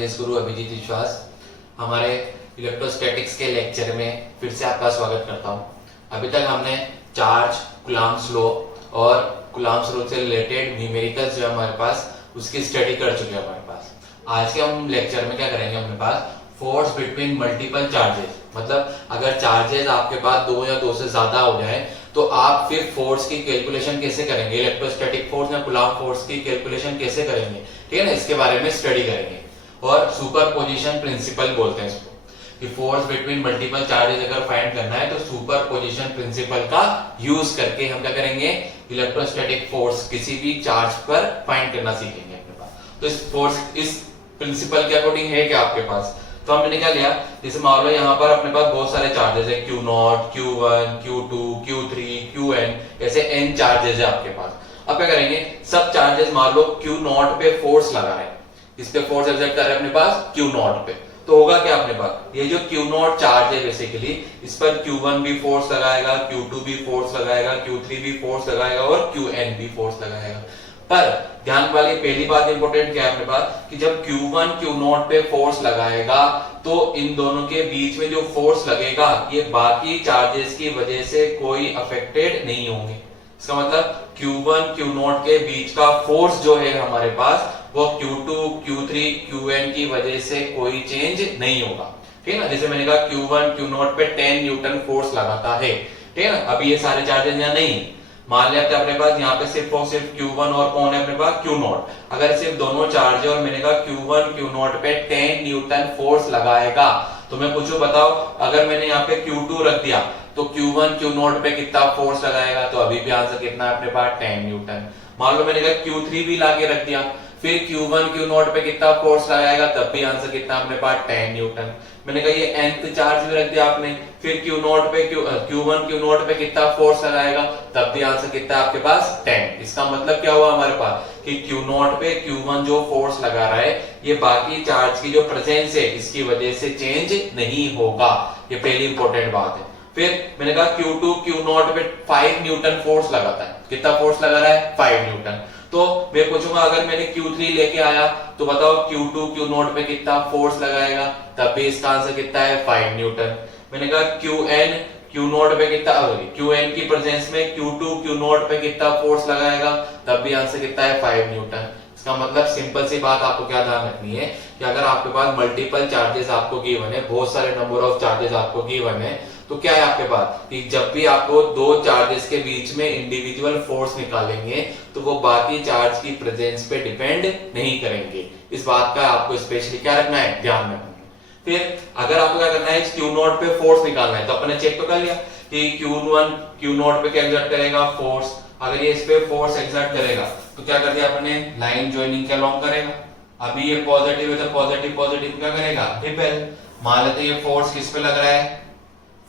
राजेश गुरु अभिजीत विश्वास हमारे इलेक्ट्रोस्टैटिक्स के लेक्चर में फिर से आपका स्वागत करता हूं। अभी तक हमने चार्ज, कूलम्ब्स लॉ और कूलम्ब्स लॉ से रिलेटेड न्यूमेरिकल्स जो हमारे पास उसकी स्टडी कर चुके हैं हमारे पास। आज के हम लेक्चर में क्या करेंगे, अपने पास फोर्स बिटवीन मल्टीपल चार्जेस, मतलब अगर चार्जेस आपके पास दो या दो से ज्यादा हो जाए तो आप फिर फोर्स की कैलकुलेशन कैसे करेंगे, इलेक्ट्रोस्टैटिक फोर्स या कूलम्ब फोर्स की कैलकुलेशन कैसे करेंगे, ठीक है ना, इसके बारे में स्टडी करेंगे। और सुपरपोजिशन प्रिंसिपल बोलते हैं इसको, कि फोर्स बिटवीन मल्टीपल चार्जेस अगर फाइंड करना है तो सुपरपोजिशन प्रिंसिपल का यूज करके हम क्या करेंगे, इलेक्ट्रोस्टैटिक फोर्स किसी भी चार्ज पर फाइंड करना सीखेंगे अपने पास। तो इस फोर्स इस प्रिंसिपल के अकॉर्डिंग है क्या आपके पास, तो हमने क्या लिया, जैसे मान लो यहाँ पर अपने पास बहुत सारे चार्जेस है, Q0, Q1, Q2, Q3, Qn, ऐसे n चार्जेस है आपके पास। अब क्या करेंगे, सब चार्जेस मान लो Q0 पे फोर्स लगा रहे हैं, इस पे फोर्स एक्सर्ट कर रहे हैं अपने पास Q0 पे, तो होगा क्या अपने पास, ये जो Q0 चार्ज है बेसिकली इस पर Q1 भी फोर्स लगाएगा, Q2 भी फोर्स लगाएगा, Q3 भी फोर्स लगाएगा और Qn भी फोर्स लगाएगा। पर ध्यान वाली पहली बात इंपॉर्टेंट क्या है अपने पास, कि जब Q1 Q0 पे फोर्स लगाएगा तो इन दोनों के बीच में जो फोर्स लगेगा ये बाकी चार्जेस की वजह से कोई अफेक्टेड नहीं होंगे। इसका मतलब Q1 Q0 के बीच का फोर्स जो है हमारे पास वो Q2 Q3 Qn की वजह से कोई चेंज नहीं होगा, ठीक है ना। जैसे मैंने कहा Q1 Q0 पे 10 न्यूटन फोर्स लगाता है, ठीक है ना। अभी ये सारे चार्जेस यहाँ नहीं, मान लिया अपने पास यहाँ पे सिर्फ और सिर्फ Q1 और कौन है अपने पास Q0। अगर सिर्फ दोनों चार्ज है और मैंने कहा Q1 Q0 पे 10 न्यूटन फोर्स लगाएगा, तो मैं पूछूं बताओ, अगर मैंने यहाँ पे Q2 रख दिया तो Q1 Q0 पे कितना फोर्स लगाएगा, तो अभी भी आंसर कितना है अपने पास 10 न्यूटन। मान लो मैंने कहा Q3 भी लाके रख दिया, फिर Q1 Q0 पे कितना फोर्स लगाएगा, तब भी आंसर कितना अपने पास 10 न्यूटन। मैंने कहा ये nth चार्ज भी रख दिया आपने, फिर Q0 पे Q1 Q0 पे कितना फोर्स लगाएगा, तब भी आंसर कितना है आपके पास 10। इसका मतलब क्या हुआ हमारे पास, कि Q0 पे Q1 जो फोर्स लगा रहा है ये बाकी चार्ज की जो प्रेजेंस है इसकी वजह से चेंज नहीं होगा, ये पहली इंपॉर्टेंट बात है। फिर मैंने कहा Q2 Q0 पे 5 न्यूटन फोर्स लगाता है, कितना फोर्स लगा रहा है 5 न्यूटन। तो मैं पूछूंगा अगर मैंने Q3 लेके आया तो बताओ Q2 Q0 पे कितना फोर्स लगाएगा, तब भी इसका आंसर कितना है 5 न्यूटन। मैंने कहा Qn Q0 पे कितना, Qn की प्रेजेंस में Q2 Q0 पे कितना फोर्स लगाएगा, तब भी आंसर कितना है 5 न्यूटन। इसका मतलब सिंपल सी बात आपको क्या ध्यान रखनी है, कि अगर आपके पास मल्टीपल चार्जेस आपको गिवन है, बहुत सारे नंबर ऑफ चार्जेस आपको गिवन है, तो क्या है आपके पास, कि जब भी आपको दो चार्जेस के बीच में इंडिविजुअल फोर्स निकालेंगे तो वो बाकी चार्ज की प्रेजेंस पे डिपेंड नहीं करेंगे। इस बात का आपको स्पेशली क्या रखना है, ध्यान रखना है। फिर अगर आपको क्या करना है, Q0 पे फोर्स निकालना है, तो अपने चेक तो कर लिया कि Q1 Q0 पे क्या एक्सर्ट करेगा फोर्स, अगर ये इस पे फोर्स एक्सर्ट करेगा तो क्या कर दिया अपने, लाइन ज्वाइनिंग के अलोंग करेगा। अभी ये पॉजिटिव है तो पॉजिटिव पॉजिटिव क्या करेगा, रिपेल। मान लेते ये फोर्स किस पे लग रहा है,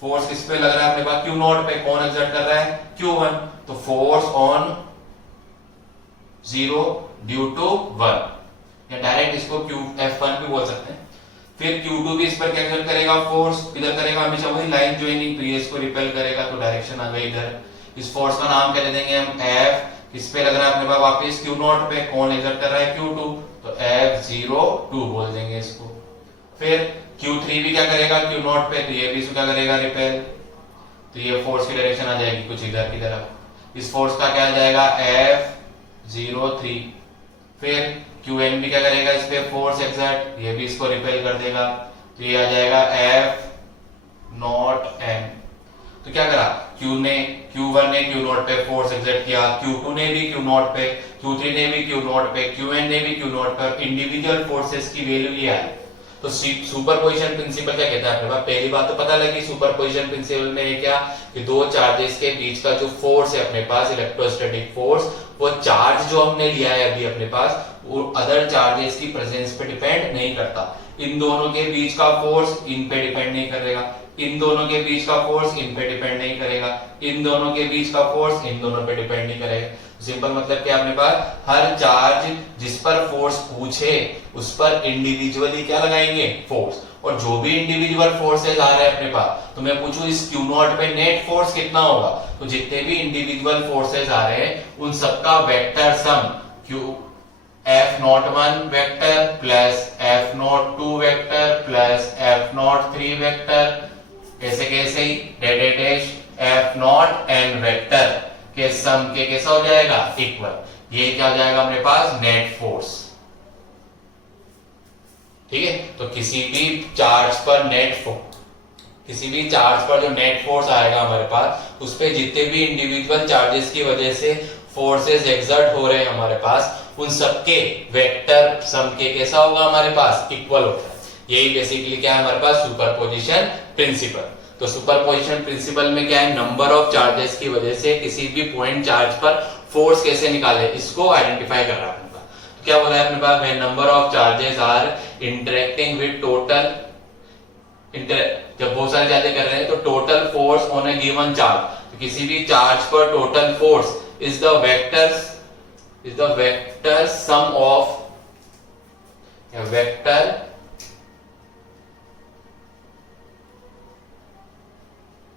फोर्स किस पे लग रहा है अपने पास Q0 पे, कौन एक्सर्ट कर रहा है Q1, तो फोर्स ऑन 0 ड्यू टू 1, या डायरेक्ट इसको F1 भी बोल सकते हैं। फिर Q2 भी इस पर क्या एक्सर्ट करेगा फोर्स, इधर करेगा हमेशा वही लाइन ज्वाइनिंग, तो ये इसको रिपेल करेगा, तो डायरेक्शन आ गई इधर। इस फोर्स का नाम क्या दे देंगे हम, F। किस पे लग रहा है अपने पास वापस Q0 पे, कौन एक्सर्ट कर रहा है Q2, तो F02 बोल देंगे इसको। फिर Q3 भी क्या करेगा Q0 पे, तो ये भी इसको क्या करेगा, रिपेल, तो ये फोर्स की डायरेक्शन आ जाएगी कुछ इधर की तरफ। इस फोर्स का क्या आ जाएगा F03। फिर Qn भी क्या करेगा इस पे फोर्स एक्सर्ट, ये भी इसको रिपेल कर देगा, तो ये आ जाएगा F0n। तो क्या करा, Q1 ने Q0 पे फोर्स एक्सर्ट किया, Q2 ने भी Q0 पे, Q3 ने भी Q0 पे, Qn ने भी Q0 पे, इंडिविजुअल फोर्सेस की वैल्यू ये आई। तो सुपरपोजिशन प्रिंसिपल क्या कहता है अपने पास, पहली बात तो पता लगी सुपरपोजिशन प्रिंसिपल में ये क्या, कि दो चार्जेस के बीच का जो फोर्स है अपने पास इलेक्ट्रोस्टैटिक फोर्स, वो चार्ज जो हमने लिया है अभी अपने पास वो अदर चार्जेस की प्रेजेंस पे डिपेंड नहीं करता। इन दोनों के बीच का फोर्स इन पे डिपेंड नहीं करेगा, इन दोनों के बीच का फोर्स इन पे डिपेंड नहीं करेगा, इन दोनों के बीच का फोर्स इन दोनों पे डिपेंड नहीं करेगा। सिंपल मतलब क्या अपने पास, हर चार्ज जिस पर फोर्स पूछे उस पर इंडिविजुअली क्या लगाएंगे फोर्स, और जो भी इंडिविजुअल फोर्सेज आ रहे हैं अपने पास, तो मैं पूछूं इस Q0 पे नेट फोर्स कितना होगा, तो जितने भी इंडिविजुअल फोर्सेज आ रहे हैं उन सबका vector sum F01 vector plus F02 vector plus F03 vector ऐसे कैसे ही डेश F0n वेक्टर के सम के कैसा हो जाएगा इक्वल। ये क्या हो जाएगा अपने पास नेट फोर्स। ठीक है, तो किसी भी चार्ज पर जो नेट फोर्स आएगा हमारे पास, उस पे जितने भी इंडिविजुअल चार्जेस की वजह से फोर्सेस एक्सर्ट हो रहे हैं हमारे पास, उन सबके वेक्टर सम के कैसा होगा हमारे पास इक्वल होता है। यही बेसिकली क्या है हमारे पास सुपरपोजिशन प्रिंसिपल। तो सुपरपोजिशन प्रिंसिपल में क्या है, नंबर ऑफ चार्जेस की वजह से किसी भी पॉइंट चार्ज पर फोर्स कैसे निकाले इसको आइडेंटिफाई कर रहा है अपने पास। तो क्या बोला है अपने पास, when number of charges are interacting with total, जब बहुत सारे चार्जेस कर रहे हैं तो total force on a given charge, तो किसी भी चार्ज पर total force is the vector sum of vector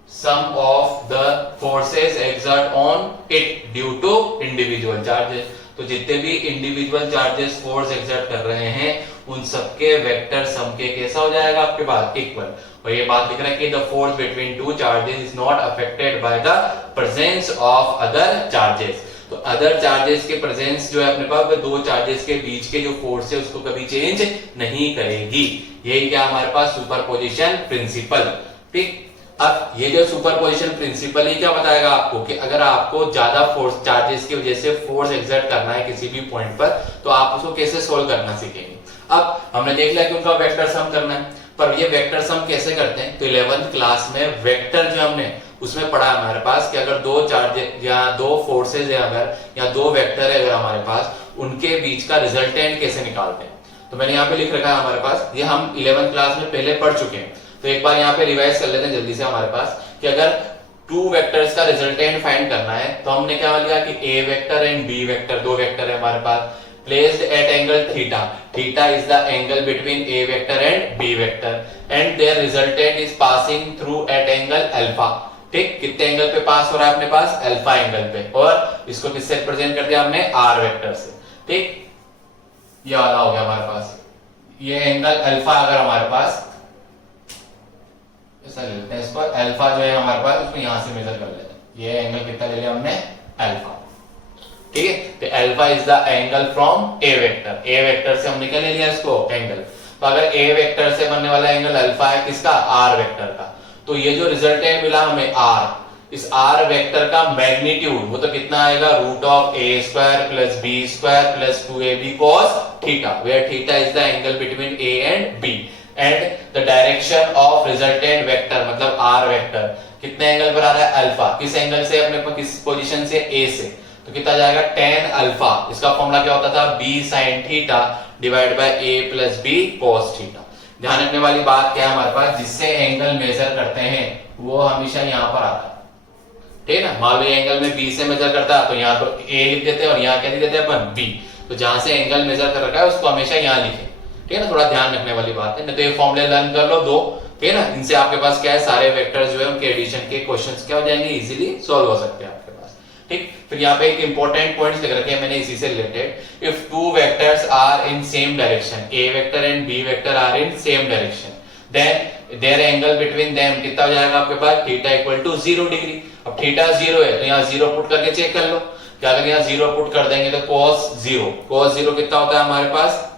sum of the forces exert on it due to individual charges। तो जितने भी इंडिविजुअल चार्जेस फोर्स एक्सर्ट कर रहे हैं उन सबके वेक्टर सम के कैसा हो जाएगा आपके पास इक्वल। और ये बात लिख रहा है कि the force between two charges is not affected by the presence of other charges. तो अदर चार्जेस के प्रेजेंस जो है अपने पास, वो दो चार्जेस के बीच के जो फोर्स है उसको कभी चेंज नहीं करेगी। यही क्या हमारे पास सुपरपोजिशन प्रिंसिपल। ठीक, अब ये जो सुपरपोजिशन प्रिंसिपल ही क्या बताएगा आपको कि अगर आपको ज्यादा फोर्स चार्जेस की वजह से फोर्स एक्सर्ट करना है किसी भी पॉइंट पर, तो आप उसको कैसे सोल्व करना सीखेंगे। अब हमने देख लिया कि उनका वेक्टर सम करना है, पर ये वेक्टर सम कैसे करते हैं, तो 11th क्लास में वेक्टर जो हमने उसमें पढ़ा हमारे पास कि अगर दो चार्जेस या दो फोर्सेज है अगर, या दो वेक्टर है अगर हमारे पास, उनके बीच का रिजल्टेंट कैसे निकालते हैं। तो मैंने यहाँ पे लिख रखा है हमारे पास, ये हम 11th क्लास में पहले पढ़ चुके हैं। तो एक बार यहाँ पे रिवाइज कर लेते हैं जल्दी से हमारे पास कि अगर टू वेक्टर्स का रिजल्टेंट फाइंड करना है तो हमने क्या लिया कि A vector and B vector, दो वेक्टर है हमारे पास, placed at angle theta, theta is the angle between A vector and B vector, and their resultant is passing through at angle alpha. ठीक, कितने एंगल पे पास हो रहा है अपने पास, अल्फा एंगल पे, और इसको किससे रिप्रेजेंट कर दिया हमने आर वेक्टर से। ठीक, ये वाला हो गया हमारे पास, ये एंगल अल्फा अगर हमारे पास ऐसा ले लेते हैं, इसको अल्फा जो है हमारे पास उसको यहां से मेजर कर लेते हैं। ये एंगल कितना ले लिया हमने, अल्फा। ठीक है, तो alpha is the angle from A vector, A vector से हमने क्या ले लिया इसको एंगल। तो अगर ए वेक्टर से बनने वाला एंगल अल्फा है किसका, आर वेक्टर का, तो ये जो रिजल्टेंट मिला हमें आर, इस आर वेक्टर का मैग्नीट्यूड वो तो कितना आएगा, root of a square plus b square plus 2ab cos theta, where theta is the angle between a and b, and the direction of resultant vector मतलब R vector कितने angle पर आ रहा है, अल्फा। किस एंगल से अपने को, किस पोजीशन से, ए से, तो कितना जाएगा tan अल्फा। इसका फॉर्मूला क्या होता था, b sin theta divide bye a plus b cos theta. ध्यान रखने वाली बात क्या है हमारे पास, जिससे एंगल मेजर करते हैं वो हमेशा यहाँ पर आता है। ठीक है ना, मान लो एंगल में b से मेजर करता है तो यहाँ तो a लिख देते हैं और यहाँ क्या लिख देते हैं अपन b, तो जहां से एंगल मेजर कर रखा है उसको हमेशा यहाँ लिखे। ठीक है ना, थोड़ा ध्यान रखने वाली बात है, नहीं तो ये फॉर्मूले लर्न कर लो दो। ठीक है ना, इनसे आपके पास क्या है, सारे वेक्टर्स जो है उनके एडिशन के क्वेश्चंस क्या हो जाएंगे, इजीली सॉल्व हो सकते हैं आपके पास। ठीक, फिर यहाँ पे एक इंपॉर्टेंट पॉइंट्स लिख रखे हैं मैंने इसी से related, if two vectors are in same direction, a vector and B vector are in same direction, then their angle between them कितना हो जाएगा आपके पास, थीटा इक्वल टू 0 डिग्री। अब थीटा 0 है तो यहाँ 0 पुट करके चेक कर लो, क्या अगर यहाँ 0 पुट कर देंगे तो cos 0 कितना होता है हमारे पास,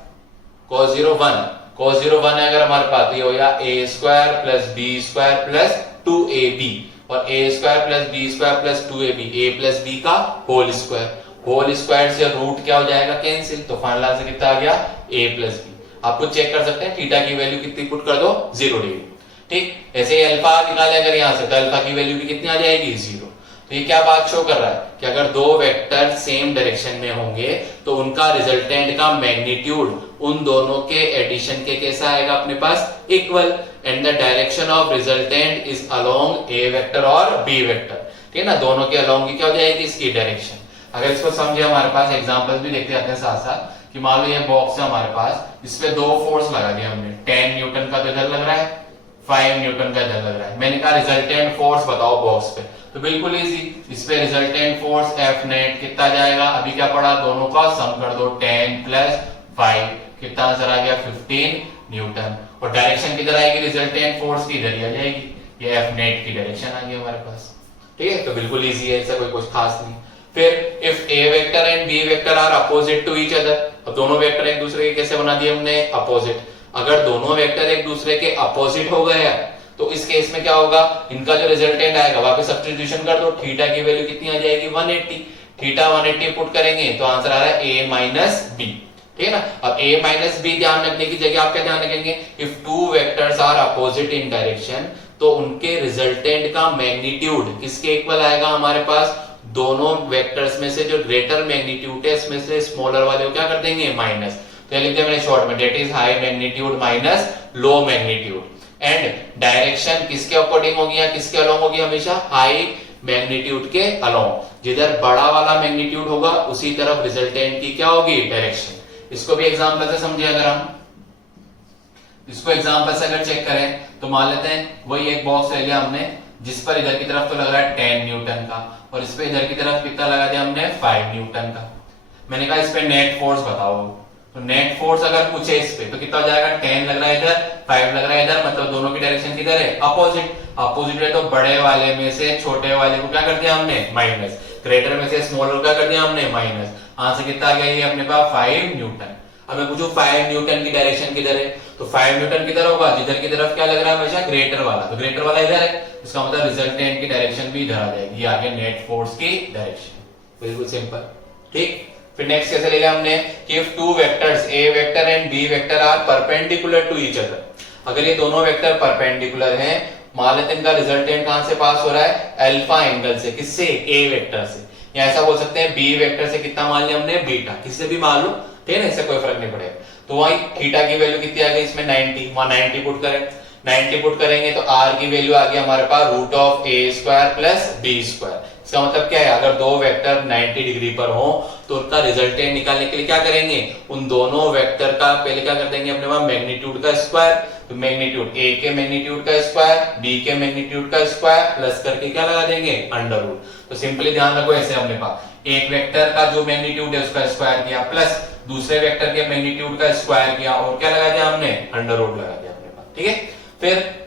cos 0 1, cos 0 1 है अगर हमारे पास, तो ये हो गया a square plus b square plus 2ab, और a square plus b square plus 2ab, a plus b का होल स्क्वायर से रूट क्या हो जाएगा कैंसिल, तो फार्मूला से कितना आ गया a प्लस b। आपको चेक कर सकते हैं थीटा की वैल्यू कितनी पुट कर दो, 0 डिग्री। ठीक, ऐसे ही अल्फा निकाले अगर यहाँ से, तो अल्फा की वैल्यू भी कितनी आ जाएगी, 0। तो ये क्या बात शो कर रहा है कि अगर दो वेक्टर सेम डायरेक्शन में होंगे तो उनका रिजल्टेंट का मैग्नीट्यूड उन दोनों के एडिशन के कैसा आएगा अपने पास, equal, and the direction of resultant is along A vector और बी वेक्टर। ठीक है ना, दोनों के अलोंग की क्या हो जाएगी, इसकी डायरेक्शन। अगर इसको समझे हमारे पास एग्जांपल भी देखते जाते हैं साथ साथ, कि मान लो ये बॉक्स है हमारे पास, इस पे दो फोर्स लगा दिया हमने, 10 न्यूटन का तो इधर लग रहा है, 5 न्यूटन का इधर लग रहा है। मैंने कहा रिजल्टेंट फोर्स बताओ बॉक्स पे, तो बिल्कुल इजी, इस पे रिजल्टेंट फोर्स F नेट कितना जाएगा, अभी क्या पड़ा, दोनों का सम कर दो, 10 प्लस 5 कितना आंसर आ गया 15 न्यूटन। और डायरेक्शन किधर आएगी, रिजल्टेंट फोर्स की इधर ही आ जाएगी, ये F नेट की डायरेक्शन आ गई हमारे पास। ठीक है, तो बिल्कुल इजी है, ऐसा कोई कुछ खास नहीं। फिर if A vector and B vector are opposite to each other, अब दोनों वेक्टर एक दूसरे के कैसे बना दिए हमने, अपोजिट। अगर दोनों वेक्टर एक दूसरे के अपोजिट हो गए हैं तो इस केस में क्या होगा, इनका जो रिजल्टेंट आएगा वहां पे सब्स्टिट्यूशन कर दो, थीटा की वैल्यू कितनी आ जाएगी 180, थीटा 180 पुट करेंगे तो आंसर आ रहा है A माइनस बी। ठीक है ना, अब A माइनस बी ध्यान रखने की जगह आप क्या ध्यान रखेंगे, if two vectors are opposite in direction तो उनके रिजल्टेंट का मैग्नीट्यूड किसके इक्वल आएगा हमारे पास, दोनों वेक्टर्स में से जो ग्रेटर मैग्नीट्यूड है इसमें से स्मॉलर वाले को क्या कर देंगे माइनस, तो लिख दिया मैंने शॉर्ट में, that is high magnitude minus low magnitude. And direction किसके अकॉर्डिंग होगी या किसके अलोंग होगी, हमेशा हाई मैग्नीट्यूड के अलोंग, जिधर बड़ा वाला मैग्नीट्यूड होगा उसी तरफ रिजल्टेंट की क्या होगी डायरेक्शन। इसको भी एग्जांपल से समझे, अगर हम इसको एग्जांपल से अगर चेक करें तो मान लेते हैं वही एक बॉक्स ले लिया हमने जिस पर इधर की तरफ तो लग रहा है 10 न्यूटन का और इस पे इधर की तरफ कितना लगा दिया हमने 5 न्यूटन का। मैंने कहा इस पे नेट फोर्स बताओ, तो नेट फोर्स अगर पूछे इस पे तो कितना हो जाएगा, 10 लग रहा है इधर, 5 लग रहा है इधर, मतलब दोनों की डायरेक्शन किधर है, अपोजिट। अपोजिट है तो बड़े वाले में से छोटे वाले को क्या कर दिया हमने माइनस, ग्रेटर में से स्मॉलर को क्या कर दिया हमने माइनस। आंसर कितना आ गया ये अपने पास 5 न्यूटन। अब मैं पूछूं 5 न्यूटन की डायरेक्शन किधर है, तो 5 न्यूटन किधर होगा, जिधर की तरफ क्या लग रहा है हमेशा ग्रेटर वाला, तो ग्रेटर वाला इधर है, इसका मतलब रिजल्टेंट की डायरेक्शन भी इधर आ जाएगी, ये आ गया नेट फोर्स की डायरेक्शन। बिल्कुल सिंपल। ठीक, फिर नेक्स्ट कैसे लेगा हमने कि if two vectors A vector and B vector are perpendicular to each other, अगर ये दोनों वेक्टर परपेंडिकुलर हैं, मान लेते हैं इनका रिजल्टेंट कहां से पास हो रहा है, अल्फा एंगल से, किससे, A वेक्टर से, या ऐसा बोल सकते हैं B वेक्टर से कितना मान लिया हमने, बीटा, किससे भी मान लो, ठीक है ना, इससे कोई फर्क नहीं पड़ेगा। तो वही थीटा की वैल्यू कितनी आ गई इसमें 90, वहां 90 पुट करें, 90 पुट करेंगे तो r की वैल्यू आ गई हमारे पास root of a square plus b square. इसका मतलब क्या है, अगर दो वेक्टर 90 डिग्री पर हो तो उनका रिजल्टेंट निकालने के लिए क्या करेंगे, उन दोनों वेक्टर का पहले क्या कर देंगे अपने पास मैग्नीट्यूड का स्क्वायर, तो मैग्नीट्यूड a के मैग्नीट्यूड का स्क्वायर b के मैग्नीट्यूड का स्क्वायर प्लस करके क्या लगा देंगे अंडर रूट। तो सिंपली ध्यान रखो ऐसे अपने पास एक वेक्टर का जो मैग्नीट्यूड है उसका स्क्वायर किया प्लस दूसरे वेक्टर के मैग्नीट्यूड का स्क्वायर किया और क्या लगा दिया हमने अंडर रूट लगा दिया अपने पास। ठीक है, फिर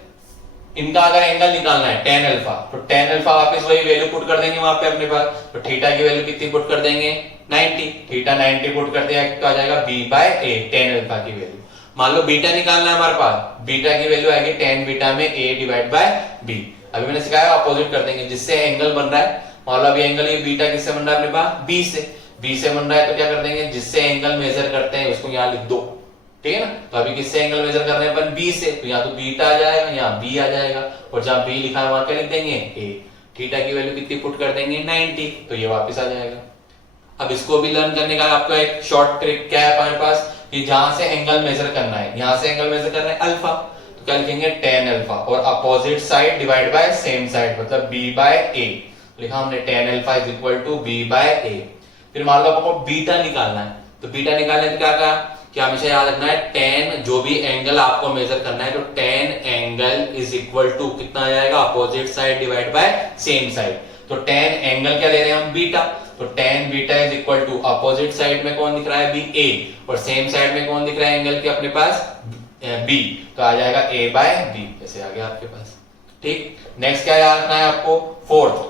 इनका अगर एंगल निकालना है tan अल्फा, तो tan अल्फा वापस वही वैल्यू पुट कर देंगे वहां पे अपने पास, तो थीटा की वैल्यू कितनी पुट कर देंगे 90, थीटा 90 पुट कर दिया तो आ जाएगा b by a, tan alpha की वैल्यू। मान लो बीटा निकालना है हमारे पास, बीटा की वैल्यू आएगी tan बीटा में a डिवाइड बाय b। अभी मैंने सिखाया अपोजिट कर देंगे, जिससे एंगल बन रहा है, मान लो अभी एंगल ये बीटा किससे बन रहा है अपने पास b से बन रहा है, तो क्या कर देंगे जिससे एंगल मेजर करते हैं उसको यहाँ लिख दो, ठीक है ना। तो अभी किससे एंगल मेजर कर रहे हैं अपन b से, तो यहाँ तो बीटा आ जाएगा यहाँ b आ जाएगा और जहां b लिखा है वहां क्या लिख देंगे a। थीटा की वैल्यू कितनी पुट कर देंगे 90, तो ये वापस आ जाएगा। अब इसको भी लर्न करने का आपका एक शॉर्ट ट्रिक क्या है हमारे पास कि जहां से एंगल मेजर करना है, यहाँ से एंगल मेजर करना है अल्फा, तो क्या लिखेंगे tan अल्फा और opposite side divide by same side, मतलब b बाय a लिखा हमने, tan alpha is equal to b by a। फिर मान लो आपको बीटा निकालना है, तो बीटा निकालने तो क्या कहा कि हमेशा याद रखना है tan जो भी एंगल आपको मेजर करना है तो tan angle is equal to कितना आ जाएगा opposite side divide by same side. तो tan एंगल क्या ले रहे हैं हम बीटा, तो tan beta is equal to opposite side में कौन दिख रहा है b a और सेम साइड में कौन दिख रहा है एंगल के अपने पास b, तो आ जाएगा a बाय b, ऐसे आ गया आपके पास। ठीक, नेक्स्ट क्या याद रखना है आपको, फोर्थ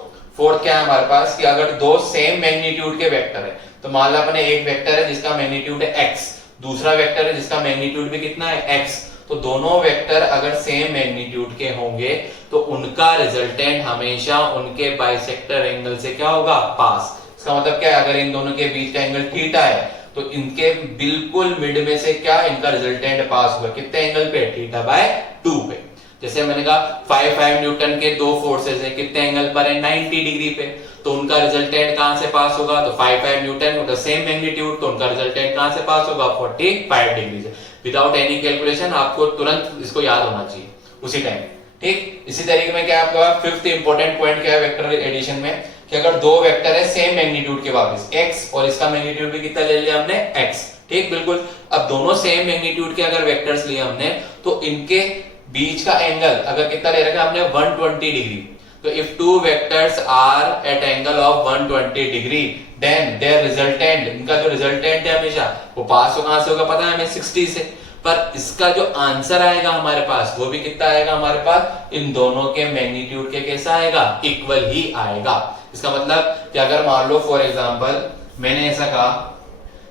क्या है हमारे पास कि अगर दो सेम मैग्नीट्यूड के वेक्टर है, तो मान लो अपने एक वेक्टर है जिसका मैग्नीट्यूड है x, दूसरा वेक्टर है जिसका मैग्नीट्यूड भी कितना है x, तो दोनों वेक्टर अगर सेम मैग्नीट्यूड के होंगे तो उनका रिजल्टेंट हमेशा उनके बाइसेक्टर एंगल से क्या होगा पास। इसका मतलब क्या है, अगर इन दोनों के बीच का एंगल थीटा है तो इनके बिल्कुल मिड में से क्या इनका रिजल्टेंट पास होगा, कितने एंगल पे, थीटा बाय 2 पे। जैसे मैंने कहा 5 न्यूटन के दो फोर्सेस हैं, कितने एंगल पर है 90 डिग्री पे, तो उनका रिजल्टेंट कहां से पास होगा, तो 5 न्यूटन मतलब सेम मैग्नीट्यूड, तो उनका रिजल्टेंट कहां से पास होगा 45 डिग्री से। विदाउट एनी कैलकुलेशन आपको तुरंत इसको याद होना चाहिए उसी टाइम। ठीक, इसी तरीके में क्या आपका फिफ्थ इंपॉर्टेंट पॉइंट क्या है वेक्टर एडिशन में कि अगर दो वेक्टर है सेम मैग्नीट्यूड के वापस x और इसका मैग्नीट्यूड भी कितना ले लिया हमने x, ठीक बिल्कुल। अब दोनों सेम मैग्नीट्यूड के अगर वेक्टर्स लिए हमने तो इनके बीच का एंगल अगर कितना ले रखा है हमने 120 डिग्री, तो if two vectors are at angle of 120 degree then their resultant, इनका जो रिजल्टेंट है हमेशा वो पास हो कहां से होगा पता है हमें 60 से, पर इसका जो आंसर आएगा हमारे पास वो भी कितना आएगा हमारे पास, इन दोनों के मैग्नीट्यूड के कैसा आएगा, इक्वल ही आएगा। इसका मतलब कि अगर मान लो फॉर एग्जांपल मैंने ऐसा कहा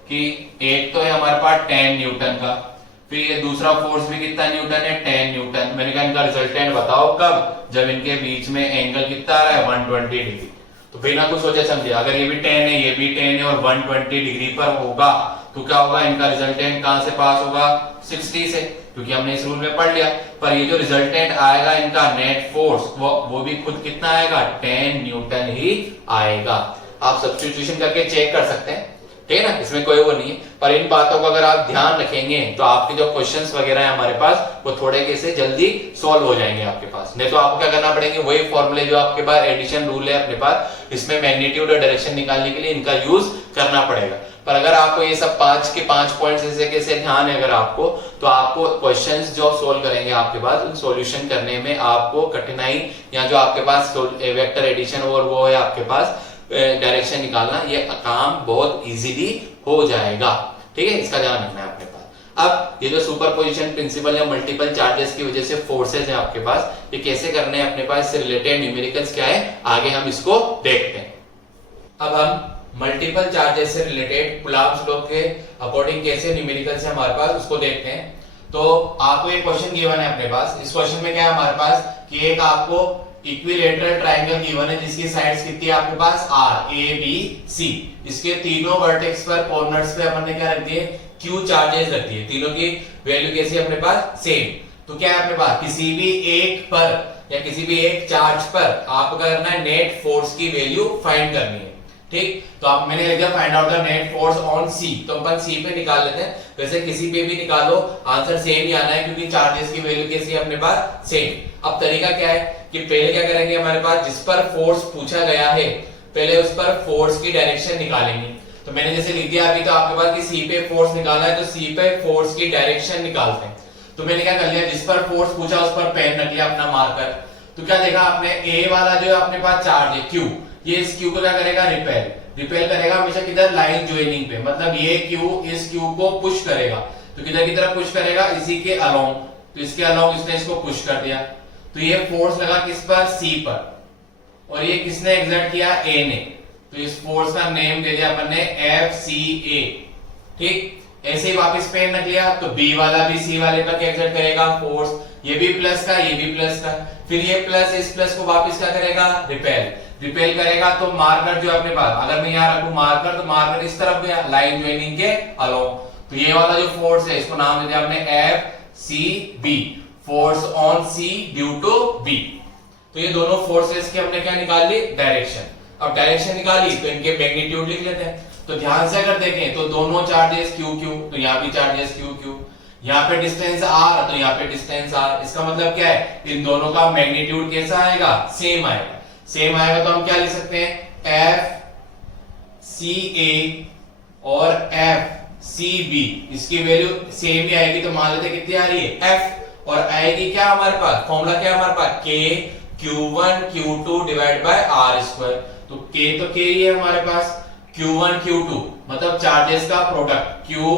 कि एक तो है हमारे पास 10 न्यूटन का, फिर ये दूसरा फोर्स भी कितना न्यूटन है 10 न्यूटन, मैंने कहा इनका रिजल्टेंट बताओ कब, जब इनके बीच में एंगल कितना आ रहा है 120 डिग्री। तो बिना कुछ सोचे समझे अगर ये भी 10 है ये भी 10 है और 120 डिग्री पर होगा तो क्या होगा, इनका रिजल्टेंट कहां से पास होगा 60 से, क्योंकि हमने इस रूल में पढ़ लिया। पर ये जो रिजल्टेंट आएगा इनका नेट फोर्स वो भी खुद कितना आएगा 10 न्यूटन ही आएगा। आप सब्स्टिट्यूशन करके चेक कर सकते हैं, ठीक है ना, इसमें कोई वो नहीं है। पर इन बातों को अगर आप ध्यान रखेंगे तो आपके जो क्वेश्चंस वगैरह है हमारे पास वो थोड़े कैसे जल्दी सॉल्व हो जाएंगे आपके पास। नहीं तो आपको क्या करना पड़ेंगे, वही फॉर्मूले जो आपके पास एडिशन रूल है अपने पास, इसमें मैग्नीट्यूड और डायरेक्शन निकालने के लिए इनका यूज करना पड़ेगा। पर अगर आपको ये सब 5 के 5 पॉइंट्स ऐसे कैसे ध्यान है अगर आपको, तो आपको क्वेश्चंस जो सोल्व करेंगे आपके पास उन सॉल्यूशन करने में आपको कठिनाई, या जो आपके पास वेक्टर एडिशन और वो है आपके पास डायरेक्शन निकालना, ये काम बहुत इजीली हो जाएगा। ठीक है, इसका ध्यान रखना है अपने पास। अब ये जो सुपरपोजिशन प्रिंसिपल या मल्टीपल चार्जेस की वजह से फोर्सेज है आपके पास, ये कैसे करने हैं अपने पास, इससे रिलेटेड न्यूमेरिकल्स क्या है आगे हम इसको देखते हैं। अब हम मल्टीपल चार्जेस से रिलेटेड कुलाम्ब्स लॉ के अकॉर्डिंग कैसे न्यूमेरिकल्स है हमारे पास उसको देखते हैं। तो आपको एक क्वेश्चन गिवन है अपने पास, इस क्वेश्चन में क्या है हमारे पास कि एक आपको इक्विलेटरल ट्रायंगल गिवन है जिसकी साइड्स कितनी है आपके पास आर ए बी सी, इसके तीनों वर्टेक्स पर कॉर्नर्स पे अपन ने क्या रख दिए क्यू चार्जेस रख दिए, तीनों की वैल्यू कैसी है अपने पास सेम। तो क्या है अपने पास किसी भी एक पर या किसी भी एक चार्ज पर आपको करना है नेट फोर्स की वैल्यू फाइंड करनी है। ठीक, तो आप मैंने लिख दिया find out the net force on C, तो अपन सी पे निकाल लेते हैं, वैसे किसी पे भी निकालो आंसर सेम ही आना है क्योंकि चार्जेस की वैल्यू कैसी है अपने पास सेम। अब तरीका क्या है कि पहले क्या करेंगे हमारे पास जिस पर फोर्स पूछा गया है पहले उस पर फोर्स की डायरेक्शन निकालेंगे। तो मैंने जैसे लिख दिया अभी तो आपके पास कि सी पे फोर्स निकालना है तो सी पे फोर्स की डायरेक्शन निकालते हैं। तो मैंने क्या कर लिया जिस पर फोर्स पूछा उस पर पेन रख लिया अपना मार्कर। तो क्या देखा आपने ए वाला जो है अपने पास चार्ज है क्यू, ये इस क्यू को क्या करेगा रिपेल करेगा हमेशा किधर लाइन ज्वाइनिंग पे, मतलब ये क्यू इस क्यू को पुश करेगा, तो किधर की तरफ पुश करेगा इसी के अलोंग, तो इसके अलोंग इसने इसको पुश कर दिया। तो ये फोर्स लगा किस पर सी पर, और ये किसने एग्जर्ट किया ए ने, तो इस फोर्स का नेम दे दिया अपन ने एफ सी ए। ठीक, ऐसे ही वापस पेन रख लिया तो बी वाला भी सी वाले पर क्या एग्जर्ट करेगा फोर्स, ये भी प्लस का ये भी प्लस का, फिर ये प्लस इस प्लस को वापस क्या करेगा रिपेल करेगा। तो मार्कर जो अपने पास अगर मैं यहाँ रखूं मार्कर तो मार्कर इस तरफ गया लाइन ज्वाइनिंग के अलोंग, तो ये वाला जो फोर्स है इसको नाम दे दिया हमने F C B, force on C due to B. तो ये दोनों फोर्सेस की हमने क्या निकाल ली डायरेक्शन। अब डायरेक्शन निकाली तो इनके मैग्नीट्यूड लिख लेते हैं। तो ध्यान से अगर देखें तो दोनों चार्जेस क्यू क्यू, तो यहाँ भी चार्जेस क्यू क्यू, यहाँ पे डिस्टेंस आर तो यहाँ पे डिस्टेंस आर, इसका मतलब क्या है इन दोनों का मैग्नीट्यूड कैसा आएगा सेम आएगा। सेम आएगा तो हम क्या लिख सकते हैं एफ सी ए और एफ सी बी, इसकी वैल्यू सेम ही आएगी तो मान लेते कितनी आ रही है एफ, और आएगी क्या हमारे पास फॉर्मूला क्या है हमारे पास के Q1 Q2 divide by R square. तो K तो K ही है हमारे पास, Q1 Q2 मतलब चार्जेस का प्रोडक्ट, Q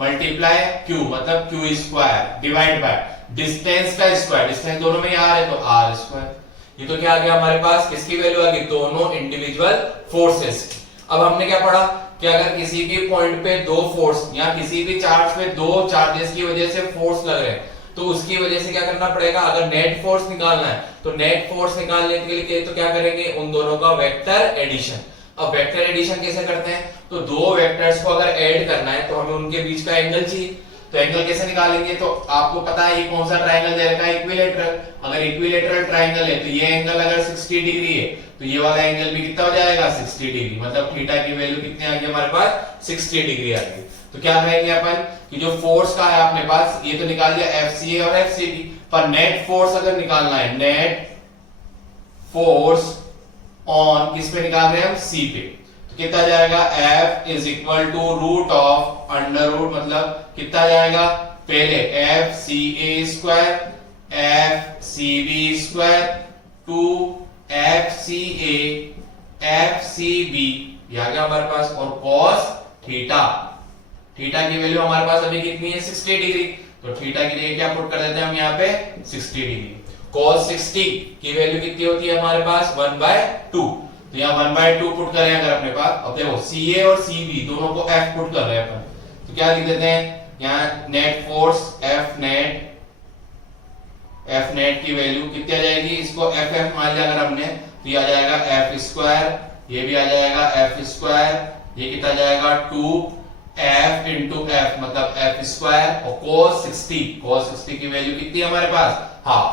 मल्टीप्लाई Q मतलब Q square divide by distance का स्क्वायर, डिस्टेंस दोनों में आर है तो आर स्क्वायर। ये तो क्या आ गया हमारे पास किसकी वैल्यू आ गई दोनों इंडिविजुअल फोर्सेस की। अब हमने क्या पढ़ा कि अगर किसी भी पॉइंट पे दो फोर्स या किसी भी चार्ज पे दो चार्जेस की वजह से फोर्स लग रहे हैं तो उसकी वजह से क्या करना पड़ेगा, अगर नेट फोर्स निकालना है तो नेट फोर्स निकालने के लिए तो क्या करेंगे उन दोनों का वेक्टर एडिशन। अब वेक्टर एडिशन कैसे करते हैं, तो दो वेक्टर्स को अगर ऐड करना है तो हमें उनके बीच का एंगल चाहिए, तो एंगल कैसे निकालेंगे, तो आपको पता है ये कौन सा ट्रायंगल दे रखा है इक्विलेटरल। अगर इक्विलेटरल ट्रायंगल है तो ये एंगल अगर 60 डिग्री है तो ये वाला एंगल भी कितना हो जाएगा 60 डिग्री, मतलब थीटा की वैल्यू कितनी आ गई हमारे पास 60 डिग्री आ गई। तो क्या करेंगे अपन कि जो फोर्स का है अपने पास ये तो निकाल दिया एफसीए और एफसीबी, पर नेट फोर्स अगर निकालना है नेट फोर्स ऑन किस पे निकाल रहे हैं हम सी पे, तो कितना जाएगा F is equal to root of under root, मतलब कितना जाएगा पहले F C A square F C B square two FCA FCB ये आ गया हमारे पास, और cos थीटा, थीटा की वैल्यू हमारे पास अभी कितनी है 60 डिग्री, तो थीटा की जगह क्या पुट कर देते हैं हम यहाँ पे 60 डिग्री। cos 60 की वैल्यू कितनी होती है हमारे पास 1/2, तो यहाँ 1/2 पुट करें अगर अपने पास, अब देखो CA और CB दोनों को F पुट कर रहे हैं अपन, तो क्या लिख देते हैं यहाँ नेट फोर्स F नेट की वैल्यू कितनी आ जाएगी, इसको FF मान लिया अगर हमने, तो ये आ जाएगा F स्क्वायर, ये भी आ जाएगा F स्क्वायर, ये कितना आ जाएगा 2F इंटू F मतलब F स्क्वायर, और cos 60 की वैल्यू कितनी है हमारे पास हाफ,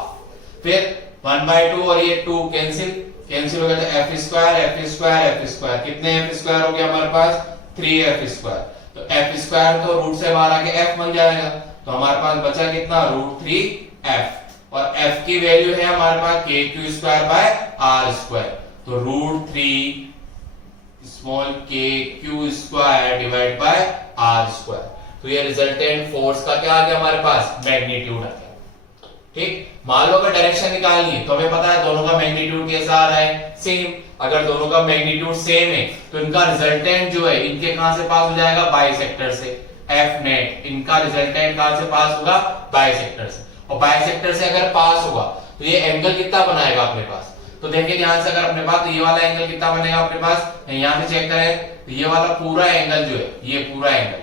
फिर 1/2 और ये 2 कैंसिल हो गया, तो F स्क्वायर कितने F स्क्वायर हो गया हमारे पास 3F स्क्वायर, तो F स्क्वायर तो रूट से बाहर आके F बन जाएगा, तो हमारे पास बचा कितना √3F, और F की वैल्यू है हमारे पास KQ square by R square, तो √3 small KQ square divide by R square, तो ये रिजल्टेंट फोर्स का क्या आ गया हमारे पास मैग्नीट्यूड आ गया। ठीक, मान लो अगर डायरेक्शन निकालनी है तो हमें पता है दोनों का मैग्नीट्यूड कैसा आ रहा है सेम, अगर दोनों का मैग्नीट्यूड सेम है तो इनका रिजल्टेंट जो है इनके कहां से पास हो जाएगा बाइसेक्टर से, F नेट इनका रिजल्टेंट कहां से पास होगा बाइसेक्टर से, और बाइसेक्टर से अगर पास होगा तो ये एंगल कितना बनाएगा अपने पास, तो देखिए ध्यान से अगर अपने पास, तो ये वाला एंगल कितना बनेगा अपने पास, यहां से चेक करें तो ये वाला पूरा एंगल जो है, ये पूरा एंगल,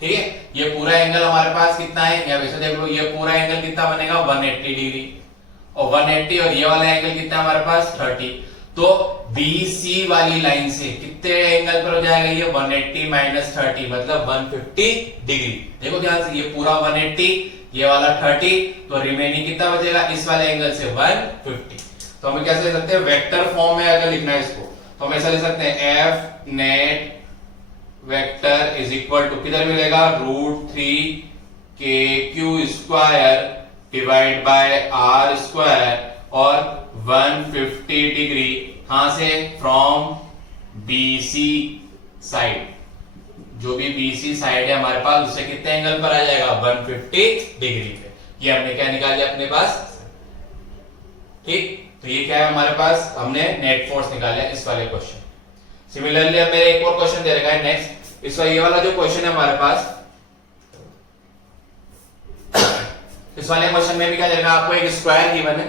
ठीक है, ये पूरा एंगल हमारे पास कितना है, या वैसे देख लो ये पूरा एंगल कितना बनेगा 180 डिग्री, और 180 और ये वाला एंगल कितना हमारे पास 30, तो BC वाली लाइन से कितने एंगल पर हो जाएगा ये 180 माइनस 30 मतलब 150 डिग्री। देखो ध्यान से ये पूरा 180, ये वाला 30, तो रिमेनिंग कितना बचेगा इस वाले एंगल से 150। तो हम कैसे लिख सकते हैं वेक्टर फॉर्म में अगर लिखना है इसको तो हम ऐसा लिख सकते हैं F net vector is equal to किधर मिलेगा √3 KQ square divide by R square, और 150 डिग्री कहां से फ्रॉम BC साइड, जो भी BC साइड है हमारे पास उससे कितने एंगल पर आ जाएगा 150 डिग्री पे, ये हमने क्या निकाल लिया अपने पास। ठीक, तो ये क्या है हमारे पास, हमने नेट फोर्स निकाला इस वाले क्वेश्चन। सिमिलरली अब मेरे एक और क्वेश्चन दे रखा है नेक्स्ट, इस ये वाला जो क्वेश्चन है हमारे पास, इस वाले क्वेश्चन में भी क्या दे रखा है आपको, एक स्क्वायर गिवन है,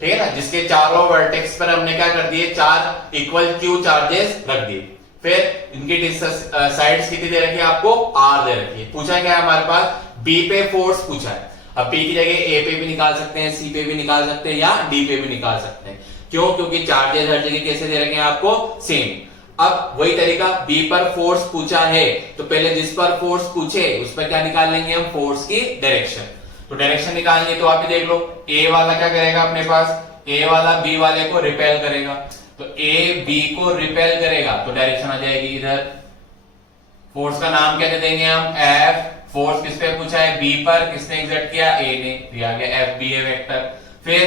ठीक है ना, जिसके चारों वर्टेक्स पर हमने क्या कर दिए 4 इक्वल Q चार्जेस रख दिए, फिर इनकी साइड्स कितनी दे रखी है आपको R दे रखी है, पूछा क्या है हमारे पास B पे फोर्स पूछा है, अब P की जगह A पे भी निकाल सकते हैं, C पे भी निकाल सकते हैं, या D पे भी निकाल सकते हैं, क्यों, क्योंकि चार्जेस हर जगह कैसे दे रखे हैं आपको सेम। अब वही तरीका B पर फोर्स पूछा है तो पहले जिस पर फोर्स पूछे उस पर क्या निकाल लेंगे हम फोर्स की डायरेक्शन, तो डायरेक्शन निकालनी है तो आप देख लो A वाला क्या करेगा अपने पास, A वाला B वाले को रिपेल करेगा, तो A B को रिपेल करेगा तो डायरेक्शन आ जाएगी इधर, फोर्स का नाम क्या दे देंगे हम F, फोर्स किस पे पूछा है B पर, किसने एग्जर्ट किया A ने, तो आ गया FBA वेक्टर, फिर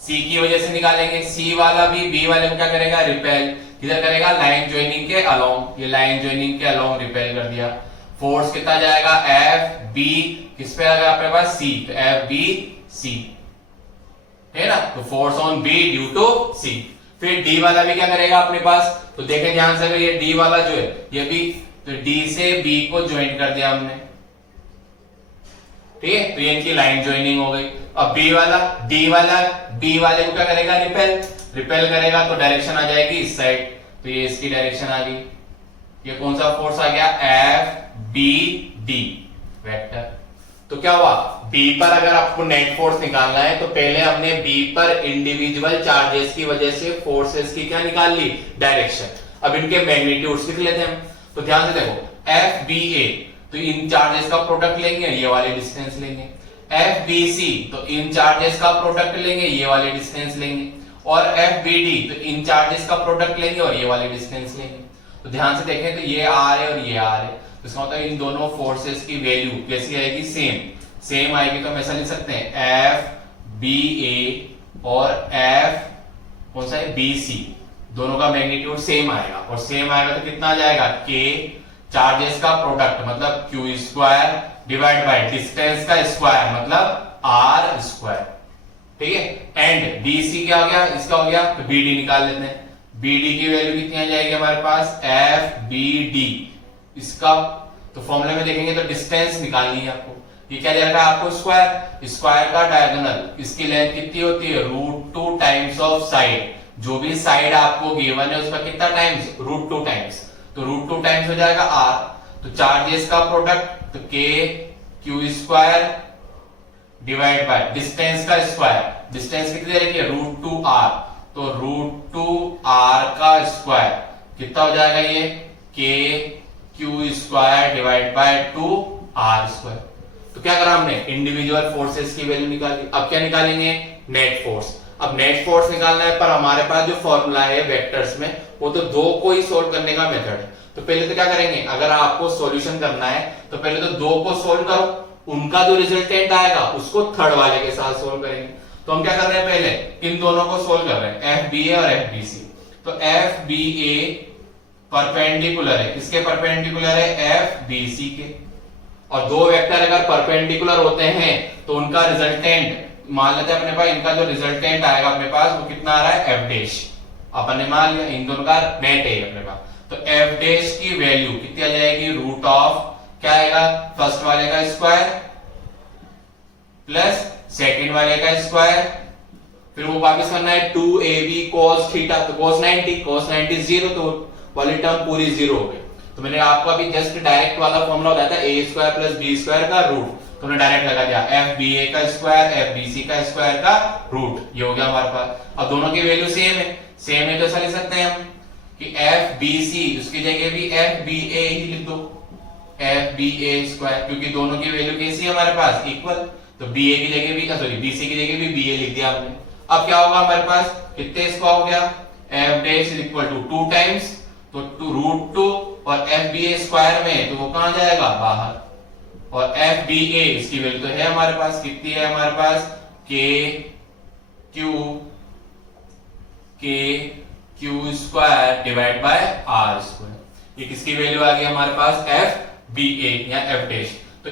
C की वजह से निकालेंगे, C वाला भी B वाले को क्या करेगा रिपेल, किधर करेगा लाइन ज्वाइनिंग के अलोंग, ये लाइन ज्वाइनिंग के अलोंग रिपेल कर दिया, फोर्स कितना जाएगा FB किस पे आएगा अपने पास C, तो FBC है ना, तो force on B due to C, फिर D वाला भी क्या करेगा अपने पास, तो देखें ध्यान से अगर ये D वाला जो है ये भी, तो D से B को ज्वाइन कर दिया हमने, ठीक है, तो ये इनकी लाइन ज्वाइनिंग हो गई। अब B वाला B वाले को क्या करेगा रिपेल करेगा तो डायरेक्शन आ जाएगी इस साइड, तो ये इसकी डायरेक्शन आ गई, ये कौन सा फोर्स आ गया FBD वेक्टर। तो क्या हुआ B पर अगर आपको नेट फोर्स निकालना है तो पहले हमने B पर इंडिविजुअल चार्जेस की वजह से फोर्सेस की क्या निकाल ली डायरेक्शन, अब इनके मैग्नीट्यूड्स लिख लेते हैं हम, तो ध्यान से देखो FBA तो इन चार्जेस का प्रोडक्ट लेंगे, ये वाले डिस्टेंस लेंगे, FBC तो इन चार्जेस का प्रोडक्ट लेंगे, ये वाले डिस्टेंस लेंगे, और FBD तो इन चार्जेस का प्रोडक्ट लेंगे और ये वाले डिस्टेंस लेंगे। तो ध्यान से देखें तो ये R है और ये R है, तो इसका मतलब इन दोनों फोर्सेस की वैल्यू कैसी आएगी सेम आएगी, तो हम ऐसा लिख सकते हैं FBA और F कौन सा है BC, दोनों का मैग्नीट्यूड सेम आएगा, और सेम आएगा तो कितना आ जाएगा K चार्जेस का प्रोडक्ट मतलब Q square divide by distance का स्क्वायर मतलब R स्क्वायर, ठीक है। एंड BC क्या हो गया, इसका हो गया, तो BD निकाल लेते हैं। BD की वैल्यू कितनी आ जाएगी हमारे पास, FBD, इसका तो फॉर्मूले में देखेंगे तो डिस्टेंस निकालनी है आपको। ये क्या दे रखा है आपको, स्क्वायर, स्क्वायर का डायगोनल, इसकी लेंथ कितनी होती है, √2 टाइम्स ऑफ साइड, जो भी साइड आपको गिवन है उसका कितना टाइम्स, √2 टाइम्स, तो √2 टाइम्स हो जाएगा R, तो चार्जेस का प्रोडक्ट, तो KQ² डिवाइड बाय डिस्टेंस का स्क्वायर, डिस्टेंस कितनी दे रखी है, √2R, तो √2R का स्क्वायर कितना हो जाएगा, ये KQ² डिवाइड बाय 2R²। तो क्या करा हमने, इंडिविजुअल फोर्सेस की वैल्यू निकाली। अब क्या निकालेंगे, नेट फोर्स। अब नेट फोर्स निकालना है, पर हमारे पास जो फॉर्मूला है वेक्टर्स में वो तो दो को ही सोल्व करने का मेथड है। तो पहले तो क्या करेंगे, अगर आपको सॉल्यूशन करना है तो पहले तो दो को सोल्व करो, उनका जो रिजल्टेंट आएगा उसको थर्ड वाले के साथ सोल्व करेंगे। तो हम क्या कर रहे हैं, पहले इन दोनों को सोल्व कर रहे हैं, FBA और FBC। तो FBA परपेंडिकुलर है, किसके परपेंडिकुलर है, FBC के। और दो वेक्टर अगर परपेंडिकुलर होते हैं तो उनका रिजल्टेंट, मान लेते हैं अपने पास इनका जो रिजल्टेंट आएगा अपने पास वो कितना आ रहा है, F'। अपन ने मान लिया इन दोनों का नेट है अपने पास, तो F' की वैल्यू कितनी आ जाएगी, √ क्या आएगा, फर्स्ट वाले का स्क्वायर प्लस सेकंड वाले का स्क्वायर, फिर वो वापस करना है 2AB cos थीटा, तो cos 90 0, तो वाली टर्म पूरी 0 हो गई। तो मैंने आपको अभी जस्ट डायरेक्ट वाला फॉर्मूला बताया था, A² + B² का रूट, तो मैंने डायरेक्ट लगा दिया, FBA का स्क्वायर FBC का स्क्वायर का रूट, ये हो गया हमारे पास। अब दोनों की वैल्यू सेम है तो ऐसा लिख सकते हैं हम कि FBC उसकी जगह भी FBA ही लिख दो, FBA², क्योंकि दोनों की वैल्यू कैसी है हमारे पास, इक्वल, तो BA की जगह भी, सॉरी BC की जगह भी BA लिख दिया हमने। अब क्या होगा हमारे पास, कितने इसका हो गया, F' = 2 टाइम्स, तो √2 और FBA² में तो वो कहां जाएगा, बाहर, और FBA इसकी वैल्यू तो है हमारे पास, कितनी है हमारे पास, KQ² डिवाइड बाय R²। ये किसकी वैल्यू आ गई हमारे पास, FBA या F'। तो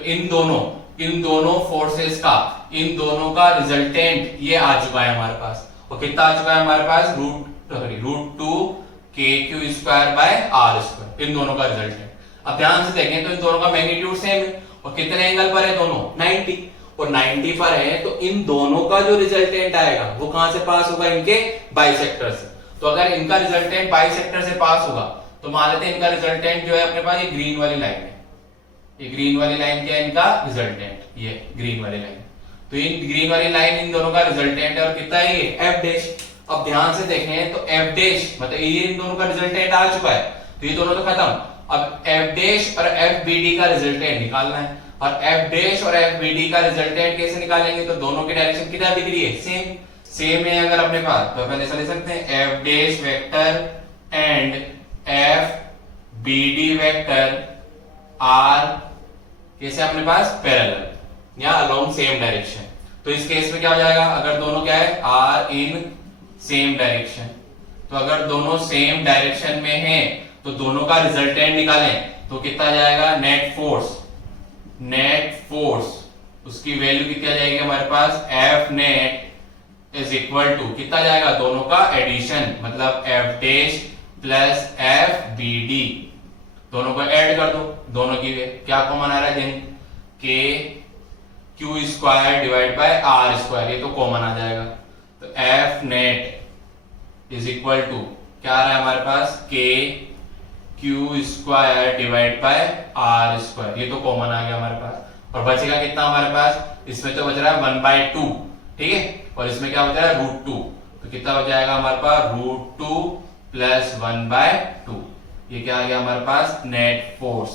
इन दोनों फोर्सेस का, इन दोनों का रिजल्टेंट ये आ चुका है हमारे पास, और कितना आ चुका है हमारे पास, √2 KQ² बाय R², इन दोनों का रिजल्टेंट। अब ध्यान से देखें तो इन दोनों का मैग्नीट्यूड सेम है, और कितने एंगल पर है दोनों, 90, और 90 पर है, तो इन दोनों का जो रिजल्टेंट आएगा वो कहां से पास होगा, इनके बाइसेक्टर से। तो अगर इनका रिजल्टेंट बाइसेक्टर से पास होगा तो मान लेते हैं इनका रिजल्टेंट जो है अपने पास, ये ग्रीन वाली लाइन है, ये ग्रीन वाली लाइन क्या है इनका रिजल्टेंट, ये ग्रीन वाली लाइन, तो इन ग्रीन वाली लाइन इन दोनों का रिजल्टेंट है, और कितना है ये, F'। अब ध्यान से देखें तो F' मतलब ये इन दोनों का रिजल्टेंट आ चुका है, तो ये दोनों तो खत्म। अब F' और FBD का रिजल्टेंट निकालना है, और F' और FBD का रिजल्टेंट कैसे निकालेंगे, तो दोनों की डायरेक्शन कितना दिख रही है, सेम है अगर अपने पास, तो अपन ऐसा लिख सकते हैं, F' vector and FBD vector are कैसे अपने पास, पैरेलल या अलोंग सेम डायरेक्शन। तो इस केस में क्या हो जाएगा, अगर दोनों क्या है, आर इन सेम डायरेक्शन, तो अगर दोनों सेम डायरेक्शन में हैं तो दोनों का रिजल्टेंट निकालें तो कितना जाएगा, नेट फोर्स उसकी वैल्यू कितनी आ जाएगी हमारे पास, Fnet इज इक्वल टू कितना जाएगा, दोनों का एडिशन, मतलब F' प्लस FBD, दोनों को ऐड कर दो, दोनों की क्या कॉमन आ रहा है, KQ² डिवाइड बाय R², ये तो कॉमन आ जाएगा। तो Fnet इज इक्वल टू क्या आ रहा है हमारे पास, KQ² डिवाइड बाय R², ये तो कॉमन आ गया हमारे पास, और बचेगा कितना हमारे पास, इसमें तो बच रहा है 1/2, ठीक है, और इसमें क्या बच रहा है, √2, तो कितना बच जाएगा हमारे पास, √2 प्लस 1/2, ये क्या आ गया हमारे पास, नेट फोर्स।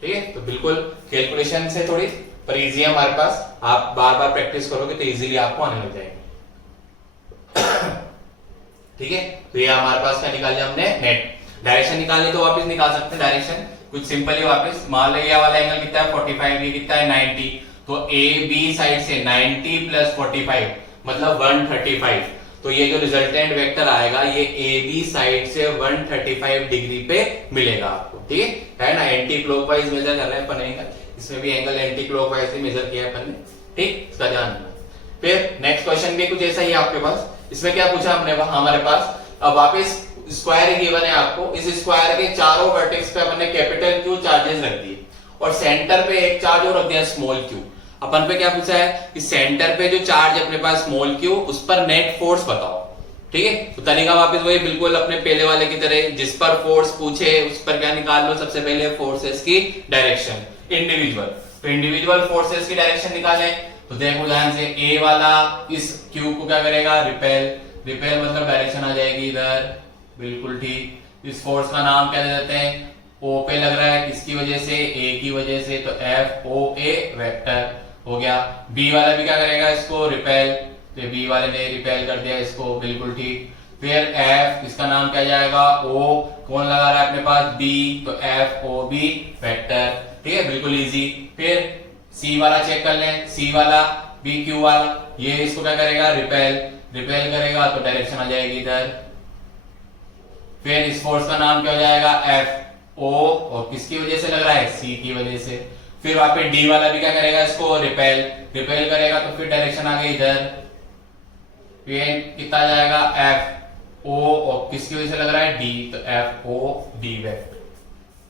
ठीक है, तो बिल्कुल कैलकुलेशन से थोड़ी पर इजी है हमारे पास, आप बार बार प्रैक्टिस करोगे तो इजीली आपको आने लग जाएगा। ठीक है, तो ये हमारे पास क्या निकाल लिया हमने, नेट। डायरेक्शन निकालनी तो वापस निकाल सकते हैं डायरेक्शन, कुछ सिंपल ही वापस, मान लो ये वाला एंगल कितना है 45, ये कितना है 90, तो ए बी साइड से 90 प्लस 45 मतलब 135, तो ये जो रिजल्टेंट वेक्टर आएगा ये ए बी साइड से 135 डिग्री पे मिलेगा आपको। ठीक है ना, एंटी क्लॉकवाइज मेजर कर रहे हैं अपन एंगल, इसमें भी एंगल एंटी क्लॉकवाइज से मेजर किया है अपन ने। ठीक, इसका ध्यान रखना। फिर नेक्स्ट क्वेश्चन भी कुछ ऐसा ही आपके पास, इसमें क्या पूछा हमने हमारे पास, अब वापस स्क्वायर गिवन है आपको, इस स्क्वायर के चारों वर्टेक्स पे अपन ने कैपिटल क्यू चार्जेस रख दिए और सेंटर पे एक चार्ज और रख दिया स्मॉल क्यू। अपन पे क्या पूछा है कि सेंटर पे जो चार्ज अपने पास स्मॉल क्यू, उस पर नेट फोर्स बताओ। ठीक है, तो तरीका वापस वही बिल्कुल अपने पहले वाले की तरह, जिस पर फोर्स पूछे उस पर क्या निकाल लो, सबसे पहले फोर्सेस की डायरेक्शन इंडिविजुअल। तो इंडिविजुअल फोर्सेस की डायरेक्शन निकाले, तो देखो ध्यान से, ए वाला इस क्यू को क्या करेगा, रिपेल, रिपेल मतलब डायरेक्शन आ जाएगी इधर, बिल्कुल ठीक। इस फोर्स का नाम क्या दे देते हैं, ओ पे लग रहा है, किसकी वजह से, ए की वजह से, तो एफ ओ ए वेक्टर हो गया। बी वाला भी क्या करेगा, इसको रिपेल, तो बी वाले ने रिपेल कर दिया इसको, बिल्कुल ठीक। फिर एफ, इसका नाम क्या जाएगा, ओ, कौन लगा रहा है अपने पास, बी, तो एफ ओ बी वेक्टर, ठीक है, बिल्कुल इजी। फिर सी वाला चेक कर लें, सी वाला बी क्यू वाला, ये इसको क्या करेगा, रिपेल, रिपेल करेगा तो डायरेक्शन आ जाएगी इधर। फिर इस फोर्स का नाम क्या हो जाएगा, एफ ओ, और किसकी वजह से लग रहा है, सी की वजह से। फिर वहां पे डी वाला भी क्या करेगा, इसको रिपेल, रिपेल करेगा तो फिर डायरेक्शन आ गई इधर। फिर कितना जाएगा, एफ ओ, और किसकी वजह से लग रहा है, डी, तो एफ ओ डी वेक्टर।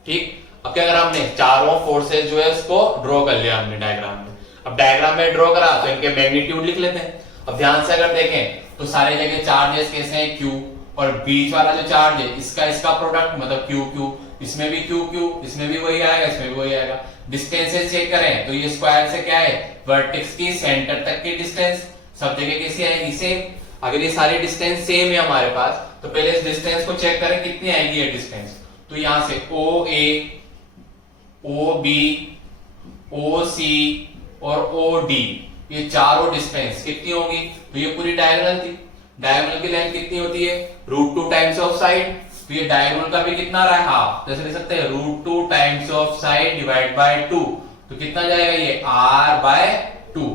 ठीक, अब क्या करा हमने, चारों फोर्सेस जो है उसको ड्रॉ कर लिया हमने डायग्राम में। अब डायग्राम में ड्रॉ करा तो इनके मैग्नीट्यूड लिख लेते हैं। अब ध्यान से अगर देखें तो सारे जगह चार्जेस कैसे हैं, क्यू, और बीच वाला जो चार्ज है इसका प्रोडक्ट मतलब क्यू क्यू, इसमें भी क्यू क्यू, इसमें भी वही आएगा, इसमें भी वही आएगा। डिस्टेंसेस चेक करें तो ये स्क्वायर से क्या है, वर्टेक्स की सेंटर तक की डिस्टेंस सब जगह कैसी आएगी, सेम। अगर ये सारी डिस्टेंस सेम है हमारे पास, तो पहले इस डिस्टेंस को चेक करें कितनी आएगी ये डिस्टेंस। तो यहां से ओ ए, ओ बी, ओ सी और ओ डी, ये चारों डिस्टेंस कितनी होंगी, तो ये पूरी डायगोनल थी। डायगोनल की लेंथ कितनी होती है, √2 टाइम्स ऑफ साइड, तो ये डायगोनल का भी कितना रहा है, हाफ, जैसे लिख सकते हैं √2 times of side divide bye 2, तो कितना जाएगा ये r/2।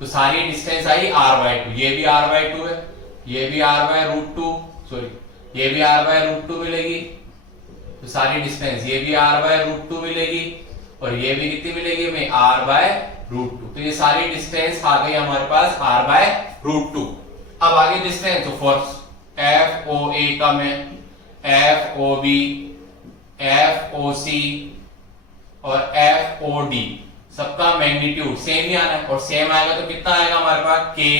तो सारी डिस्टेंस आई r/2, ये भी r/2 है, ये भी r/√2, सॉरी ये भी r/√2 मिलेगी, तो सारी डिस्टेंस ये भी r/√2 मिलेगी, और ये भी कितनी मिलेगी हमें, r/√2। तो ये सारी डिस्टेंस आ गई हमारे पास r/√2। अब आगे डिस्टेंस, तो फोर्स एफ ओ ए का मैं, F O B, F O C और एफ ओ डी, सबका मैग्नीट्यूड सेम ही आना है, और सेम आएगा तो कितना आएगा हमारे पास, के,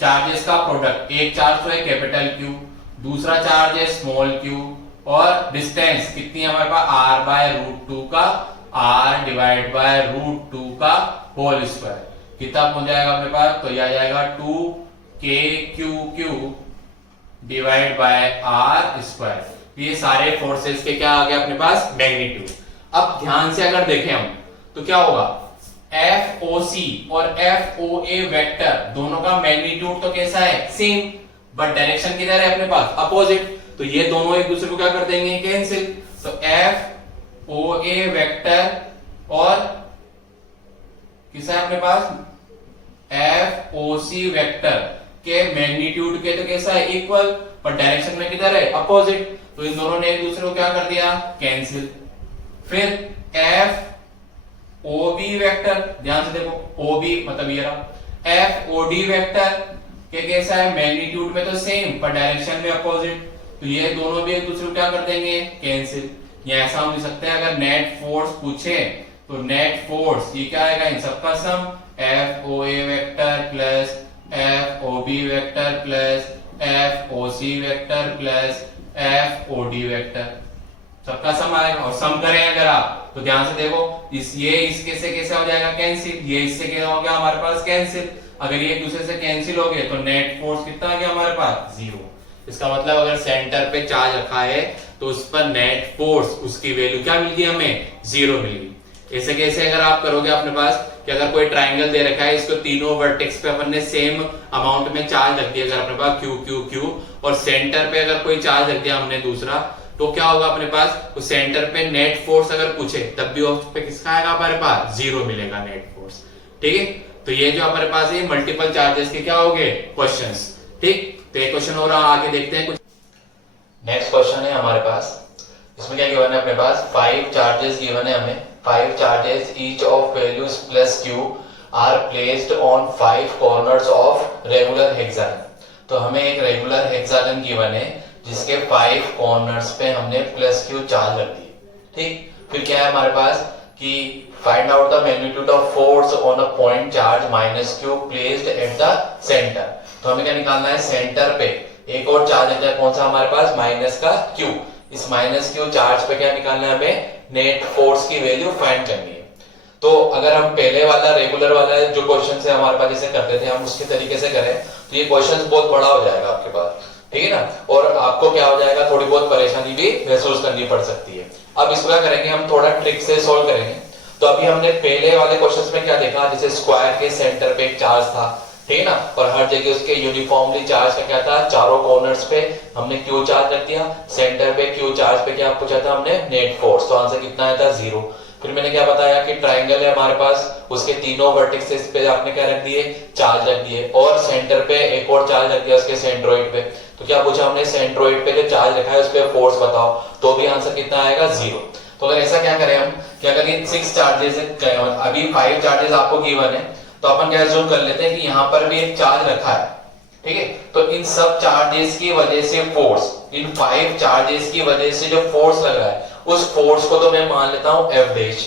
चार्जेस का प्रोडक्ट, एक चार्ज तो है कैपिटल क्यू, दूसरा चार्ज है स्मॉल क्यू, और डिस्टेंस कितनी है हमारे पास, r/√2 का, r डिवाइड बाय √2 का होल स्क्वायर, कितना पहुंच जाएगा अपने पास, तो यह आ जाएगा 2kqq divide by r square. ये सारे फोर्सेस के क्या आ गया अपने पास, मैग्नीट्यूड। अब ध्यान से अगर देखें हम तो क्या होगा, FOC और FOA वेक्टर दोनों का मैग्नीट्यूड तो कैसा है, सेम, बट डायरेक्शन किधर है अपने पास, अपोजिट, तो ये दोनों एक दूसरे को क्या कर देंगे, कैंसिल। तो FOA वेक्टर और किसा है अपने पास, FOC वेक्टर के मैग्नीट्यूड के तो कैसा है, इक्वल, पर डायरेक्शन में किधर है, अपोजिट, तो इन दोनों ने एक दूसरे को क्या कर दिया, कैंसिल। फिर FOB वेक्टर, ध्यान से देखो, OB मतलब ये रहा, FOD वेक्टर के कैसा है, मैग्नीट्यूड में तो सेम पर डायरेक्शन में अपोजिट, तो ये दोनों भी एक दूसरे को क्या कर देंगे, कैंसिल। ये ऐसा हम लिख सकते हैं, अगर नेट फोर्स पूछे तो नेट फोर्स ये क्या आएगा, इन सबका सम, FOA vector plus FOB vector plus FOC vector plus FOD vector, सबका सम आएगा। और सम करें अगर आप तो ध्यान से देखो, ये इसके से कैसे हो जाएगा, कैंसिल, ये इससे क्या हो गया हमारे पास, कैंसिल। अगर ये एक दूसरे से कैंसिल हो गए तो नेट फोर्स कितना आ गया हमारे पास, 0। इसका मतलब अगर सेंटर पे चार्ज रखा है तो उस पर नेट फोर्स, उसकी वैल्यू क्या मिल गई हमें, 0 मिल गई। ऐसे कैसे अगर आप करोगे अपने पास कि अगर कोई ट्राइंगल दे रखा है, इसको तीनों वर्टेक्स पे अपन ने सेम अमाउंट में चार्ज रख दिया, अगर अपने पास क्यू क्यू क्यू, और सेंटर पे अगर कोई चार्ज रख दिया हमने दूसरा, तो क्या होगा अपने पास, उस सेंटर पे नेट फोर्स अगर पूछे तब भी उस पे किसका आएगा हमारे पास, 0 मिलेगा नेट फोर्स। ठीक है, तो ये जो हमारे पास है मल्टीपल चार्जेस के क्या हो गए क्वेश्चंस। ठीक, तो ये क्वेश्चन हो रहा, आगे देखते हैं कुछ। नेक्स्ट क्वेश्चन है हमारे पास, इसमें क्या गिवन है अपने पास, 5 चार्जेस गिवन है हमें, 5 charges each of values plus q are placed on 5 corners of regular hexagon. तो हमें एक रेगुलर हेक्सागन गिवन है जिसके 5 कॉर्नर्स पे हमने प्लस क्यू चार्ज रख दिए। ठीक, फिर क्या है हमारे पास कि find out the magnitude of force on a point charge minus Q placed at the centre. तो हमें क्या निकालना है, सेंटर पे एक और चार्ज है, कौन सा हमारे पास, माइनस का क्यू। इस माइनस क्यू चार्ज पे क्या निकालना है, हमें नेट फोर्स की वैल्यू फाइंड करनी है। तो अगर हम पहले वाला रेगुलर वाला जो क्वेश्चन है हमारे पास जैसे करते थे, हम उसके तरीके से करें तो ये क्वेश्चन बहुत बड़ा हो जाएगा आपके पास, ठीक है ना, और आपको क्या हो जाएगा, थोड़ी बहुत परेशानी भी महसूस करनी पड़ सकती है। अब इसको क्या करेंगे, हम थोड़ा ट्रिक से सोल्व करेंगे। तो अभी हमने पहले वाले क्वेश्चन में क्या देखा, जैसे स्क्वायर के सेंटर पे एक चार्ज था, ठीक है ना, और हर जगह उसके यूनिफॉर्मली चार्ज का क्या था, चारों कॉर्नर्स पे हमने क्यू चार्ज रख दिया, सेंटर पे क्यू चार्ज पे क्या पूछा था हमने, नेट फोर्स। तो आंसर कितना आया था, 0। फिर मैंने क्या बताया कि ट्राइंगल है हमारे पास, उसके तीनों वर्टिसेस पे आपने क्या रख दिए, चार्ज रख दिए, और सेंटर पे एक और चार्ज रख दिया उसके सेंट्रोइड पे। तो क्या पूछा हमने, सेंट्रोइड पे जो चार्ज रखा है उस पे फोर्स बताओ, तो भी आंसर कितना आएगा, 0। तो अगर ऐसा क्या करें हम, क्या करें, 6 चार्जेस है, अभी 5 चार्जेस आपको गिवन है, तो अपन क्या अज्यूम कर लेते हैं कि यहाँ पर भी एक चार्ज रखा है, ठीक है। तो इन सब चार्जेस की वजह से फोर्स, इन 5 चार्जेस की वजह से जो फोर्स लग रहा है उस फोर्स को तो मैं मान लेता हूं F डैश,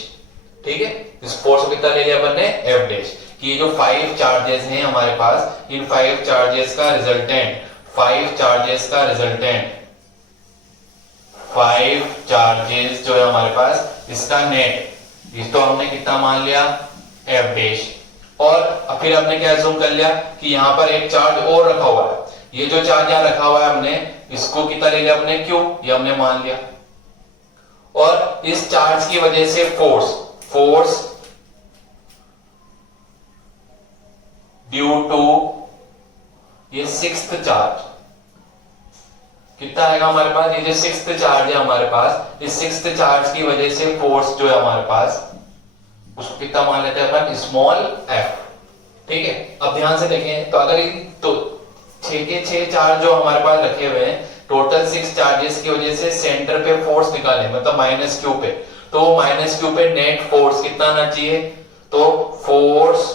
ठीक है। इस फोर्स को कितना ले लिया अपन ने, F डैश, कि ये जो 5 चार्जेस हैं हमारे पास, इन 5 चार्जेस का रिजल्टेंट, 5 चार्जेस का रिजल्टेंट, 5 चार्जेस जो है हमारे पास, इसका नेट, इस तो हमने कितना मान लिया, F डैश। और फिर हमने क्या अज्यूम कर लिया कि यहां पर एक चार्ज और रखा हुआ है, ये जो चार्ज यहां रखा हुआ है हमने इसको कितना ले लिया हमने, Q, ये हमने मान लिया। और इस चार्ज की वजह से फोर्स ड्यू टू ये 6th चार्ज कितना आएगा हमारे पास, ये जो 6th चार्ज है हमारे पास, इस 6th चार्ज की वजह से फोर्स जो है हमारे पास उसको कितना मान लेते हैं अपन, स्मॉल f, ठीक है। अब ध्यान से देखें, तो अगर इन तो 6 के 6 चार्ज जो हमारे पास रखे हुए हैं, टोटल 6 चार्जेस की वजह से सेंटर पे फोर्स निकाले, मतलब माइनस क्यू पे, तो माइनस क्यू पे नेट फोर्स कितना आना चाहिए, तो force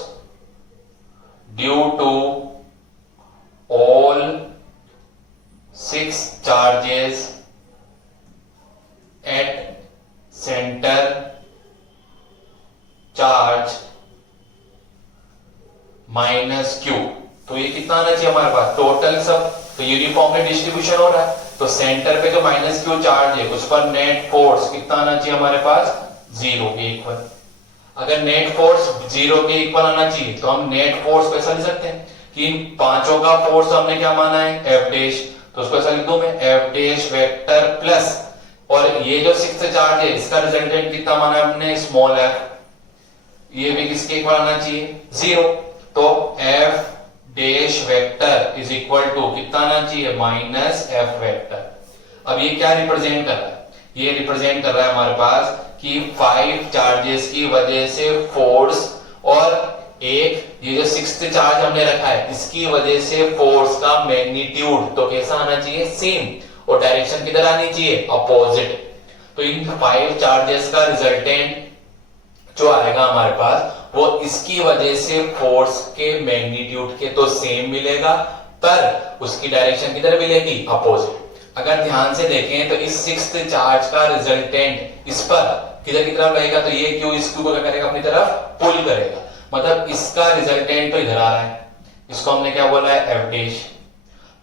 due to all 6 charges at centre charge minus Q. तो ये कितना आना चाहिए हमारे पास, टोटल सब तो यूनिफॉर्मली डिस्ट्रीब्यूशन हो रहा है, तो सेंटर पे जो माइनस क्यू चार्ज है उस पर नेट फोर्स कितना आना चाहिए हमारे पास, 0 के इक्वल। अगर नेट फोर्स 0 के इक्वल आना चाहिए तो हम नेट फोर्स को ऐसा लिख सकते हैं कि इन पांचों का फोर्स हमने क्या माना है, F डैश, तो उसको ऐसा लिख दूं मैं, F डैश वेक्टर प्लस, और ये जो 6th चार्ज है इसका रिजल्टेंट कितना माना हमने, स्मॉल f, ये भी किसके इक्वल आना चाहिए, 0। तो F dash vector is equal to कितना आना चाहिए, माइनस F वेक्टर। अब ये क्या रिप्रेजेंट कर रहा है, ये रिप्रेजेंट कर रहा है हमारे पास कि 5 चार्जेस की वजह से फोर्स, और एक ये जो 6th चार्ज हमने रखा है इसकी वजह से फोर्स का मैग्नीट्यूड तो कैसा आना चाहिए, सेम, और डायरेक्शन किधर आनी चाहिए, अपोजिट। तो इन 5 चार्जेस का रिजल्टेंट जो आएगा हमारे पास वो इसकी वजह से फोर्स के मैग्नीट्यूड के तो सेम मिलेगा, पर उसकी डायरेक्शन किधर मिलेगी, अपोजिट। अगर ध्यान से देखें तो इस 6th चार्ज का रिजल्टेंट इस पर किधर की तरफ रहेगा, तो ये क्यू इस क्यू को क्या करेगा, अपनी तरफ पुल करेगा, मतलब इसका रिजल्टेंट तो इधर आ रहा है, इसको हमने क्या बोला है, F डैश।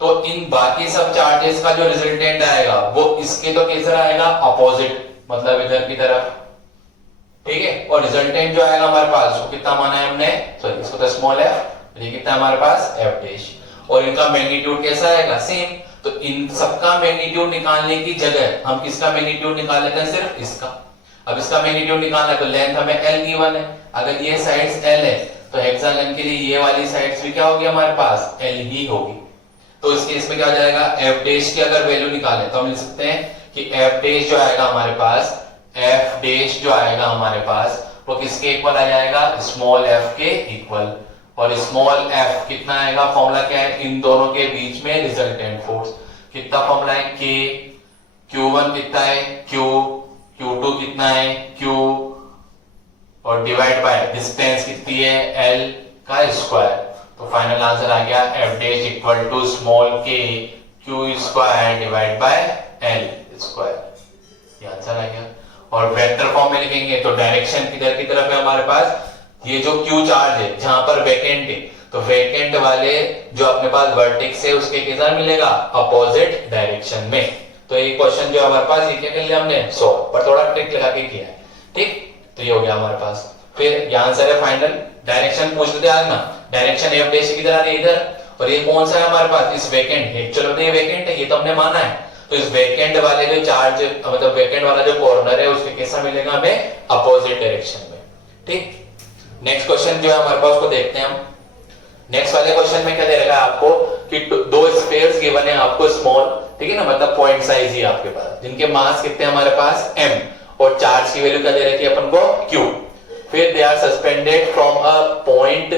तो इन बाकी सब चार्जेस का जो रिजल्टेंट आएगा वो इसके तो कैसे आएगा, अपोजिट, मतलब इधर की तरफ, ठीक है। और रिजल्टेंट जो आएगा हमारे पास उसको कितना माना है हमने, सॉरी इसको तो स्मॉल है, ये कितना है हमारे पास, F डैश, और इनका मैग्नीट्यूड कैसा आएगा, सेम। तो इन सबका मैग्नीट्यूड निकालने की जगह हम किसका मैग्नीट्यूड निकाल लेते हैं, सिर्फ इसका। अब इसका मैग्नीट्यूड निकालना है तो लेंथ हमें L गिवन है, अगर ये साइड्स L है तो हेक्सागन के लिए ये वाली साइड्स भी क्या होगी हमारे पास, L ही होगी। तो इस केस में क्या हो जाएगा, F डैश की अगर वैल्यू निकालें तो हम लिख सकते हैं कि F डैश जो आएगा हमारे पास, F डैश जो आएगा हमारे पास वो किसके इक्वल आ जाएगा, स्मॉल f के इक्वल। और स्मॉल f कितना आएगा, फॉर्मूला क्या है, इन दोनों के बीच में रिजल्टेंट फोर्स, कितना फॉर्मूला है, K, Q1 कितना है, Q, Q2 कितना है, Q, और डिवाइड बाय डिस्टेंस कितनी है L का स्क्वायर। तो फाइनल आंसर आ गया F dash equal to small K Q square divide by L square, ये आंसर आ गया। और वेक्टर फॉर्म में लिखेंगे तो डायरेक्शन किधर की तरफ है हमारे पास, ये जो क्यू चार्ज है जहां पर वैकेंट है तो वैकेंट वाले जो अपने पास वर्टेक्स है उसके किधर मिलेगा, अपोजिट डायरेक्शन में। तो ये क्वेश्चन जो हमारे पास ये क्या कर लिया हमने सॉल्व, पर थोड़ा ट्रिक लगा के किया है, ठीक। तो ये हो गया हमारे पास। फिर ये आंसर है फाइनल। डायरेक्शन पूछ लेते आज ना, डायरेक्शन एफ डैश किधर आ रही है इधर, और ये कौन सा है हमारे पास, इस वैकेंट है। चलो ये वैकेंट है, ये तो हमने माना है। तो इस वैकेंट वाले जो चार्ज मतलब वैकेंट वाला जो कॉर्नर है उसके कैसा मिलेगा हमें, अपोजिट डायरेक्शन में, ठीक। नेक्स्ट क्वेश्चन जो है हमारे पास उसको देखते हैं हम। नेक्स्ट वाले क्वेश्चन में क्या दे रखा है आपको कि दो स्फीयर्स गिवन है आपको स्मॉल, ठीक है ना, मतलब पॉइंट साइज ही आपके पास, जिनके मास कितने हमारे पास m और चार्ज की वैल्यू क्या दे रखी है अपन को q। फिर they are suspended from a point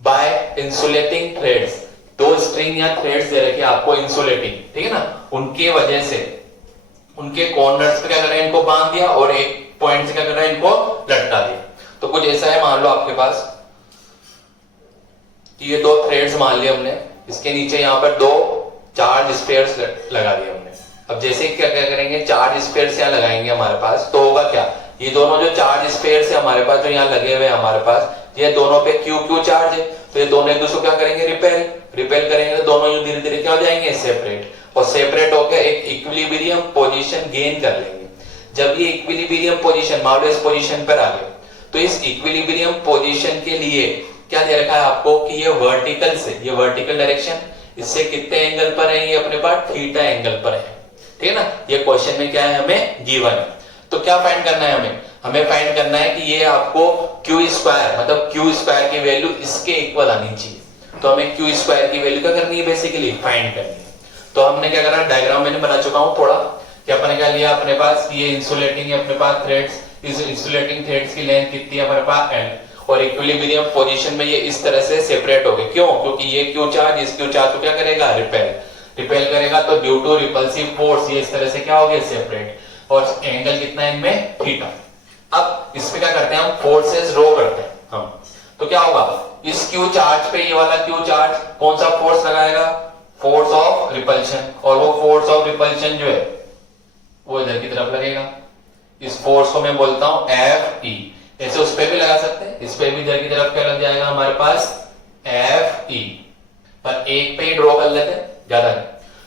by insulating threads. दो स्ट्रिंग या थ्रेड्स दे रखे आपको इंसुलेटिंग, ठीक है ना, उनके वजह से उनके कॉर्नर्स पे क्या कर रहे हैं, इनको बांध दिया और एक पॉइंट से क्या कर रहे हैं, इनको लटका दिया। तो कुछ ऐसा है, मान लो आपके पास कि ये दो थ्रेड्स मान लिए हमने, इसके नीचे यहाँ पर दो चार्ज स्फीयर्स लगा दिए हमने। अब जैसे क्या क्या करेंगे, चार्ज स्फीयर्स यहाँ लगाएंगे हमारे पास, तो होगा क्या, ये दोनों जो चार्ज स्फीयर्स है हमारे पास जो यहाँ लगे हुए हैं हमारे पास, ये दोनों पे क्यू क्यू चार्ज है, तो ये दोनों एक दूसरे को क्या करेंगे, रिपेल करेंगे, तो दोनों यूं धीरे धीरे क्या हो जाएंगे, सेपरेट, और सेपरेट होकर एक इक्विलिब्रियम पोजीशन गेन कर लेंगे। जब ये इक्विलिब्रियम पोजीशन मान लो इस पोजीशन पर आ गए, तो इस इक्विलिब्रियम पोजीशन के लिए क्या दे रखा है आपको कि ये वर्टिकल से, ये वर्टिकल डायरेक्शन, इससे कितने एंगल पर है, ये अपने पास थीटा एंगल पर है, ठीक है ना। ये क्वेश्चन में क्या है हमें गिवन है। तो क्या फाइंड करना है हमें फाइंड करना है कि ये आपको क्यू स्क्वायर मतलब क्यू स्क्वायर की वैल्यू इसके इक्वल आनी चाहिए। तो हमें क्यू स्क्वायर की वैल्यू क्या करनी है, बेसिकली फाइंड करनी है। तो हमने क्या करा, डायग्राम मैंने बना चुका हूं थोड़ा, कि अपने क्या लिया अपने पास, ये इंसुलेटिंग है अपने पास थ्रेड्स, इस इंसुलेटिंग थ्रेड्स की लेंथ कितनी है हमारे पास l, और इक्विलिब्रियम पोजीशन में ये इस तरह से सेपरेट हो गए। क्यों, क्योंकि ये क्यू चार्ज इस क्यू चार्ज को क्या करेगा, रिपेल करेगा, तो ड्यू टू रिपल्सिव फोर्स ये इस तरह से क्या हो गया, सेपरेट, और एंगल कितना है इनमें, थीटा। अब इसमें क्या करते हैं हम, फोर्सेस रो करते हैं हम। तो क्या होगा, इस क्यू चार्ज पे ये वाला क्यू चार्ज कौन सा फोर्स लगाएगा, फोर्स ऑफ रिपल्शन, और वो फोर्स ऑफ रिपल्शन जो है वो इधर की तरफ लगेगा। इस फोर्स को मैं बोलता हूं F E। ऐसे उस पे भी लगा सकते हैं, इस पे भी इधर की तरफ क्या लग जाएगा हमारे पास, F E। पर एक पे ही ड्रॉ कर लेते हैं, ज्यादा नहीं।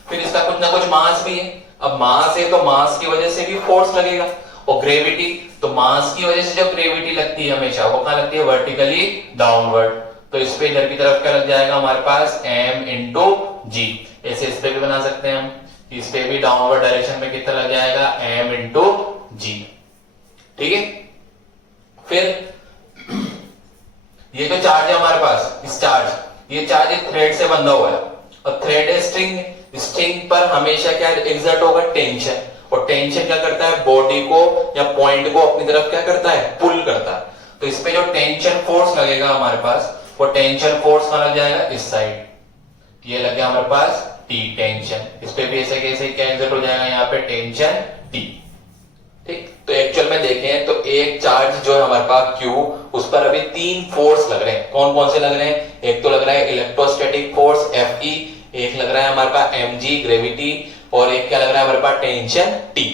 फिर इसका कुछ ना कुछ मास भी है। अब मास है तो मास की वजह से भी फोर्स लगेगा, और ग्रेविटी, तो मास की वजह से जो ग्रेविटी लगती है हमेशा वो कहां लगती है, वर्टिकली डाउनवर्ड। तो इस पे इधर की तरफ क्या लग जाएगा हमारे पास, m इंटू जी। ऐसे इस पे भी बना सकते हैं हम, इस पे भी डाउनवर्ड डायरेक्शन में कितना लग जाएगा, m इंटू जी, ठीक है। फिर ये जो चार्ज है हमारे पास, इस चार्ज, ये चार्ज एक थ्रेड से बंधा हुआ है, और थ्रेड है स्ट्रिंग, स्ट्रिंग पर हमेशा क्या एग्जर्ट होगा, टेंशन, और टेंशन क्या करता है, बॉडी को या पॉइंट को अपनी तरफ क्या करता है, पुल करता है। तो इस पे जो टेंशन फोर्स लगेगा हमारे पास, वो टेंशन फोर्स कहां लग जाएगा, इस साइड, ये लग गया हमारे पास T टेंशन। इस पे भी ऐसे कैसे क्या एग्जर्ट हो जाएगा, यहाँ पे टेंशन T, ठीक। तो एक्चुअल में देखें तो एक चार्ज जो है हमारे पास Q, उस पर अभी तीन फोर्स लग रहे हैं। कौन कौन से लग रहे हैं, एक तो लग रहा है इलेक्ट्रोस्टैटिक फोर्स Fe, एक लग रहा है हमारे पास mg ग्रेविटी, और एक क्या लग रहा है हमारे पास टेंशन T,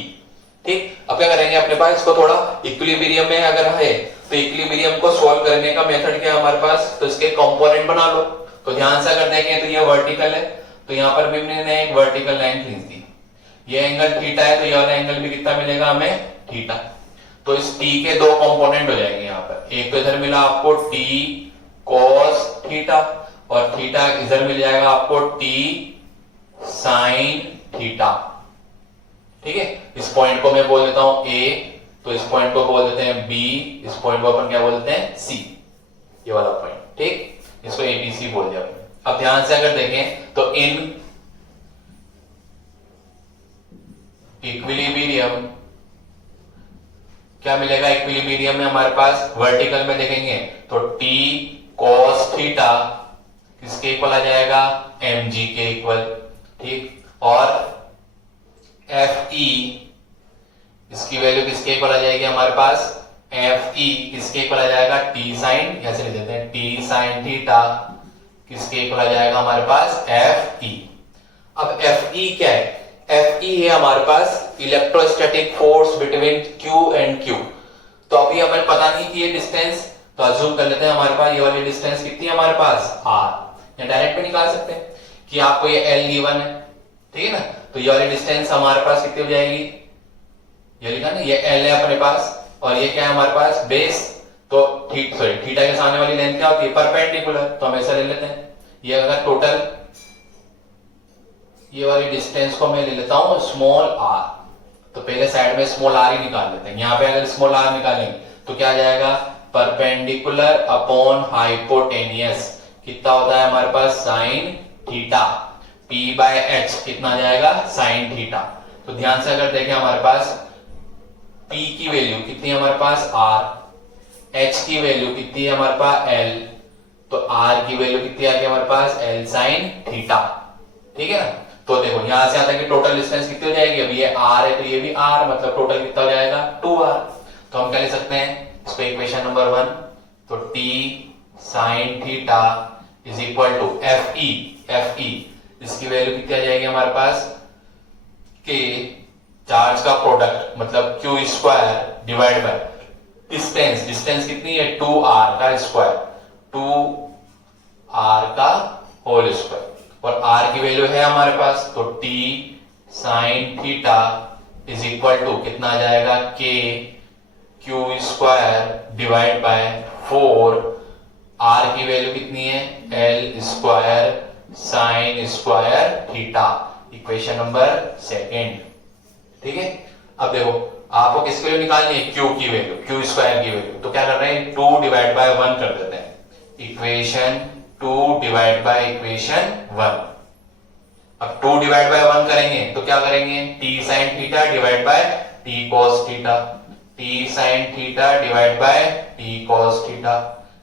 ठीक। अब क्या करेंगे, अपने पास इसको थोड़ा इक्विलिब्रियम में अगर है तो इक्विलिब्रियम को सॉल्व करने का मेथड क्या है हमारे पास, तो इसके कंपोनेंट बना लो। तो ध्यान से अगर देखें तो ये वर्टिकल है, तो यहाँ पर भी हमने एक वर्टिकल लाइन खींच दी, ये एंगल थीटा है, तो ये वाला एंगल भी कितना मिलेगा हमें, थीटा। तो इस t के दो कंपोनेंट हो जाएंगे यहाँ पर, एक तो इधर मिला आपको t cos थीटा, और थीटा इधर मिल जाएगा आपको t sin थीटा, ठीक है। इस पॉइंट को मैं बोल देता हूं A, तो इस पॉइंट को बोल देते हैं B, इस पॉइंट को अपन क्या बोल देते हैं C, ये वाला पॉइंट, ठीक। इसको ABC बोल दिया। अब ध्यान से अगर देखें तो इन इक्विलिब्रियम क्या मिलेगा, इक्विलिब्रियम में हमारे पास वर्टिकल में देखेंगे तो T cos थीटा किसके इक्वल आ जाएगा, mg के इक्वल, ठीक। और Fe इसकी वैल्यू किसके इक्वल आ जाएगी हमारे पास, एफ ई किसके इक्वल आ जाएगा, टी साइन, ऐसे लिख देते हैं टी साइन थीटा किसके इक्वल आ जाएगा हमारे पास, एफ ई। अब एफ ई क्या है, एफ ई है हमारे पास electrostatic force between Q and Q. तो अभी हमें पता नहीं कि ये डिस्टेंस, तो अज्यूम कर लेते हैं हमारे पास ये वाली डिस्टेंस कितनी है हमारे पास, आर। या डायरेक्ट भी निकाल सकते हैं कि आपको ये एल गिवन है, ठीक है ना, तो ये वाली डिस्टेंस हमारे पास कितनी हो जाएगी, ये लिखा ना, ये एल है अपने पास और ये क्या है हमारे पास, बेस। तो थीटा के सामने वाली लेंथ क्या होती है, परपेंडिकुलर, तो हम ऐसा ले लेते हैं। ये अगर टोटल ये वाली डिस्टेंस को मैं ले लेता हूं स्मॉल आर, तो पहले साइड में स्मॉल आर ही निकाल लेते हैं। यहां पे अगर स्मॉल आर निकालेंगे तो क्या आ जाएगा, परपेंडिकुलर अपॉन हाइपोटेनियस कितना होता है हमारे पास, sine theta, P by H कितना आ जाएगा, साइन थीटा। तो ध्यान से अगर देखें हमारे पास P की वैल्यू कितनी है हमारे पास, R, H की वैल्यू कितनी है हमारे पास, L, तो R की वैल्यू कितनी आ गई हमारे पास, L साइन थीटा, ठीक है ना। तो देखो यहां से आता है कि टोटल डिस्टेंस कितनी हो जाएगी, अभी ये R है तो ये भी R, मतलब टोटल कितना हो जाएगा, 2R। तो हम क्या लिख सकते हैं इसको, इक्वेशन नंबर 1, तो T sine theta is equal to F E, इसकी वैल्यू कितनी आ जाएगी हमारे पास, के चार्ज का प्रोडक्ट मतलब Q square divide by distance, distance कितनी है, 2r का स्क्वायर, 2r का होल स्क्वायर, और r की वैल्यू है हमारे पास, तो t sine theta is equal to कितना आ जाएगा, k Q square divide by 4, r की वैल्यू कितनी है, l square sine square theta, equation number 2, ठीक है। अब देखो आपको किसके लिए निकालनी है, क्यू की वैल्यू, क्यू स्क्वायर की वैल्यू, तो क्या कर रहे हैं, 2 डिवाइड बाय 1 कर देते हैं, इक्वेशन 2 डिवाइड बाय इक्वेशन 1। अब 2 डिवाइड बाय 1 करेंगे तो क्या करेंगे, t sine theta divide by t cos theta, t sine theta divide by t cos theta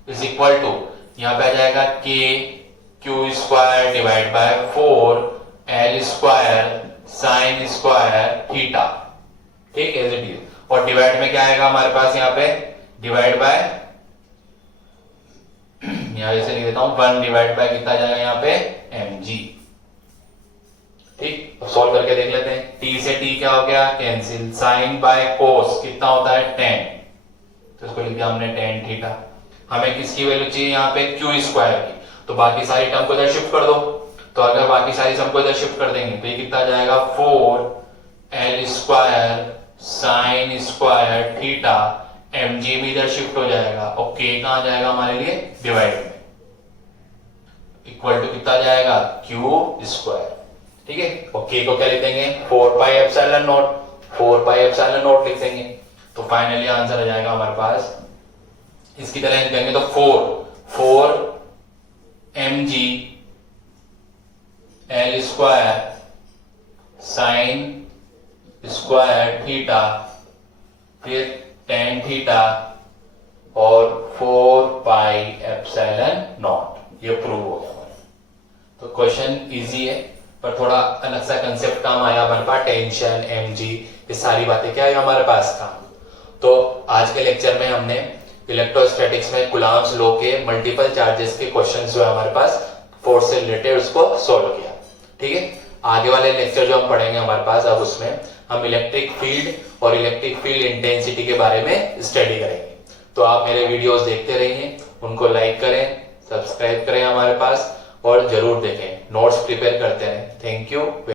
is equal to, यहां पे आ जाएगा k Q square divide by 4 l square sine square theta, ठीक है, एज इट इज। और divide में क्या आएगा हमारे पास, यहाँ पे डिवाइड बाय, यहां जैसे लिख देता हूं 1 डिवाइड बाय कितना जाएगा यहाँ पे, mg, ठीक। अब सॉल्व करके देख लेते हैं, t से t क्या हो गया, कैंसिल, साइन बाय कोस कितना होता है, tan, तो इसको लिख दिया हमने tan थीटा। हमें किसकी वैल्यू चाहिए यहाँ पे, क्यू स्क्वायर की, तो बाकी सारी टर्म को इधर शिफ्ट कर दो, तो अगर बाकी सारी सम को इधर शिफ्ट कर देंगे तो ये कितना आ जाएगा, 4 l square sine square theta, mg भी इधर शिफ्ट हो जाएगा और k कहां आ जाएगा हमारे लिए, डिवाइड में, इक्वल टू कितना आ जाएगा, q स्क्वायर, ठीक है। और k को क्या लिख देंगे, 4 pi epsilon not, 4 pi epsilon not लिख देंगे, तो फाइनली आंसर आ जाएगा हमारे पास, इसकी तरह लिख देंगे तो 4 mg l square sine square theta, फिर tan थीटा और 4 पाई एप्सिलॉन नॉट, ये प्रूव हो गया हमारा। तो क्वेश्चन इजी है पर थोड़ा अलग सा कंसेप्ट काम आया हमारे पास, टेंशन, mg, ये सारी बातें क्या है हमारे पास काम। तो आज के लेक्चर में हमने इलेक्ट्रोस्टैटिक्स में कूलॉम्स लॉ के मल्टीपल चार्जेस के क्वेश्चंस जो है हमारे पास फोर्स से रिलेटेड उसको सॉल्व किया, ठीक है। आगे वाले लेक्चर जो हम पढ़ेंगे हमारे पास, अब उसमें हम इलेक्ट्रिक फील्ड और इलेक्ट्रिक फील्ड इंटेंसिटी के बारे में स्टडी करेंगे। तो आप मेरे वीडियोस देखते रहिए, उनको लाइक करें, सब्सक्राइब करें हमारे पास और जरूर देखें, नोट्स प्रिपेयर करते रहें। Thank you.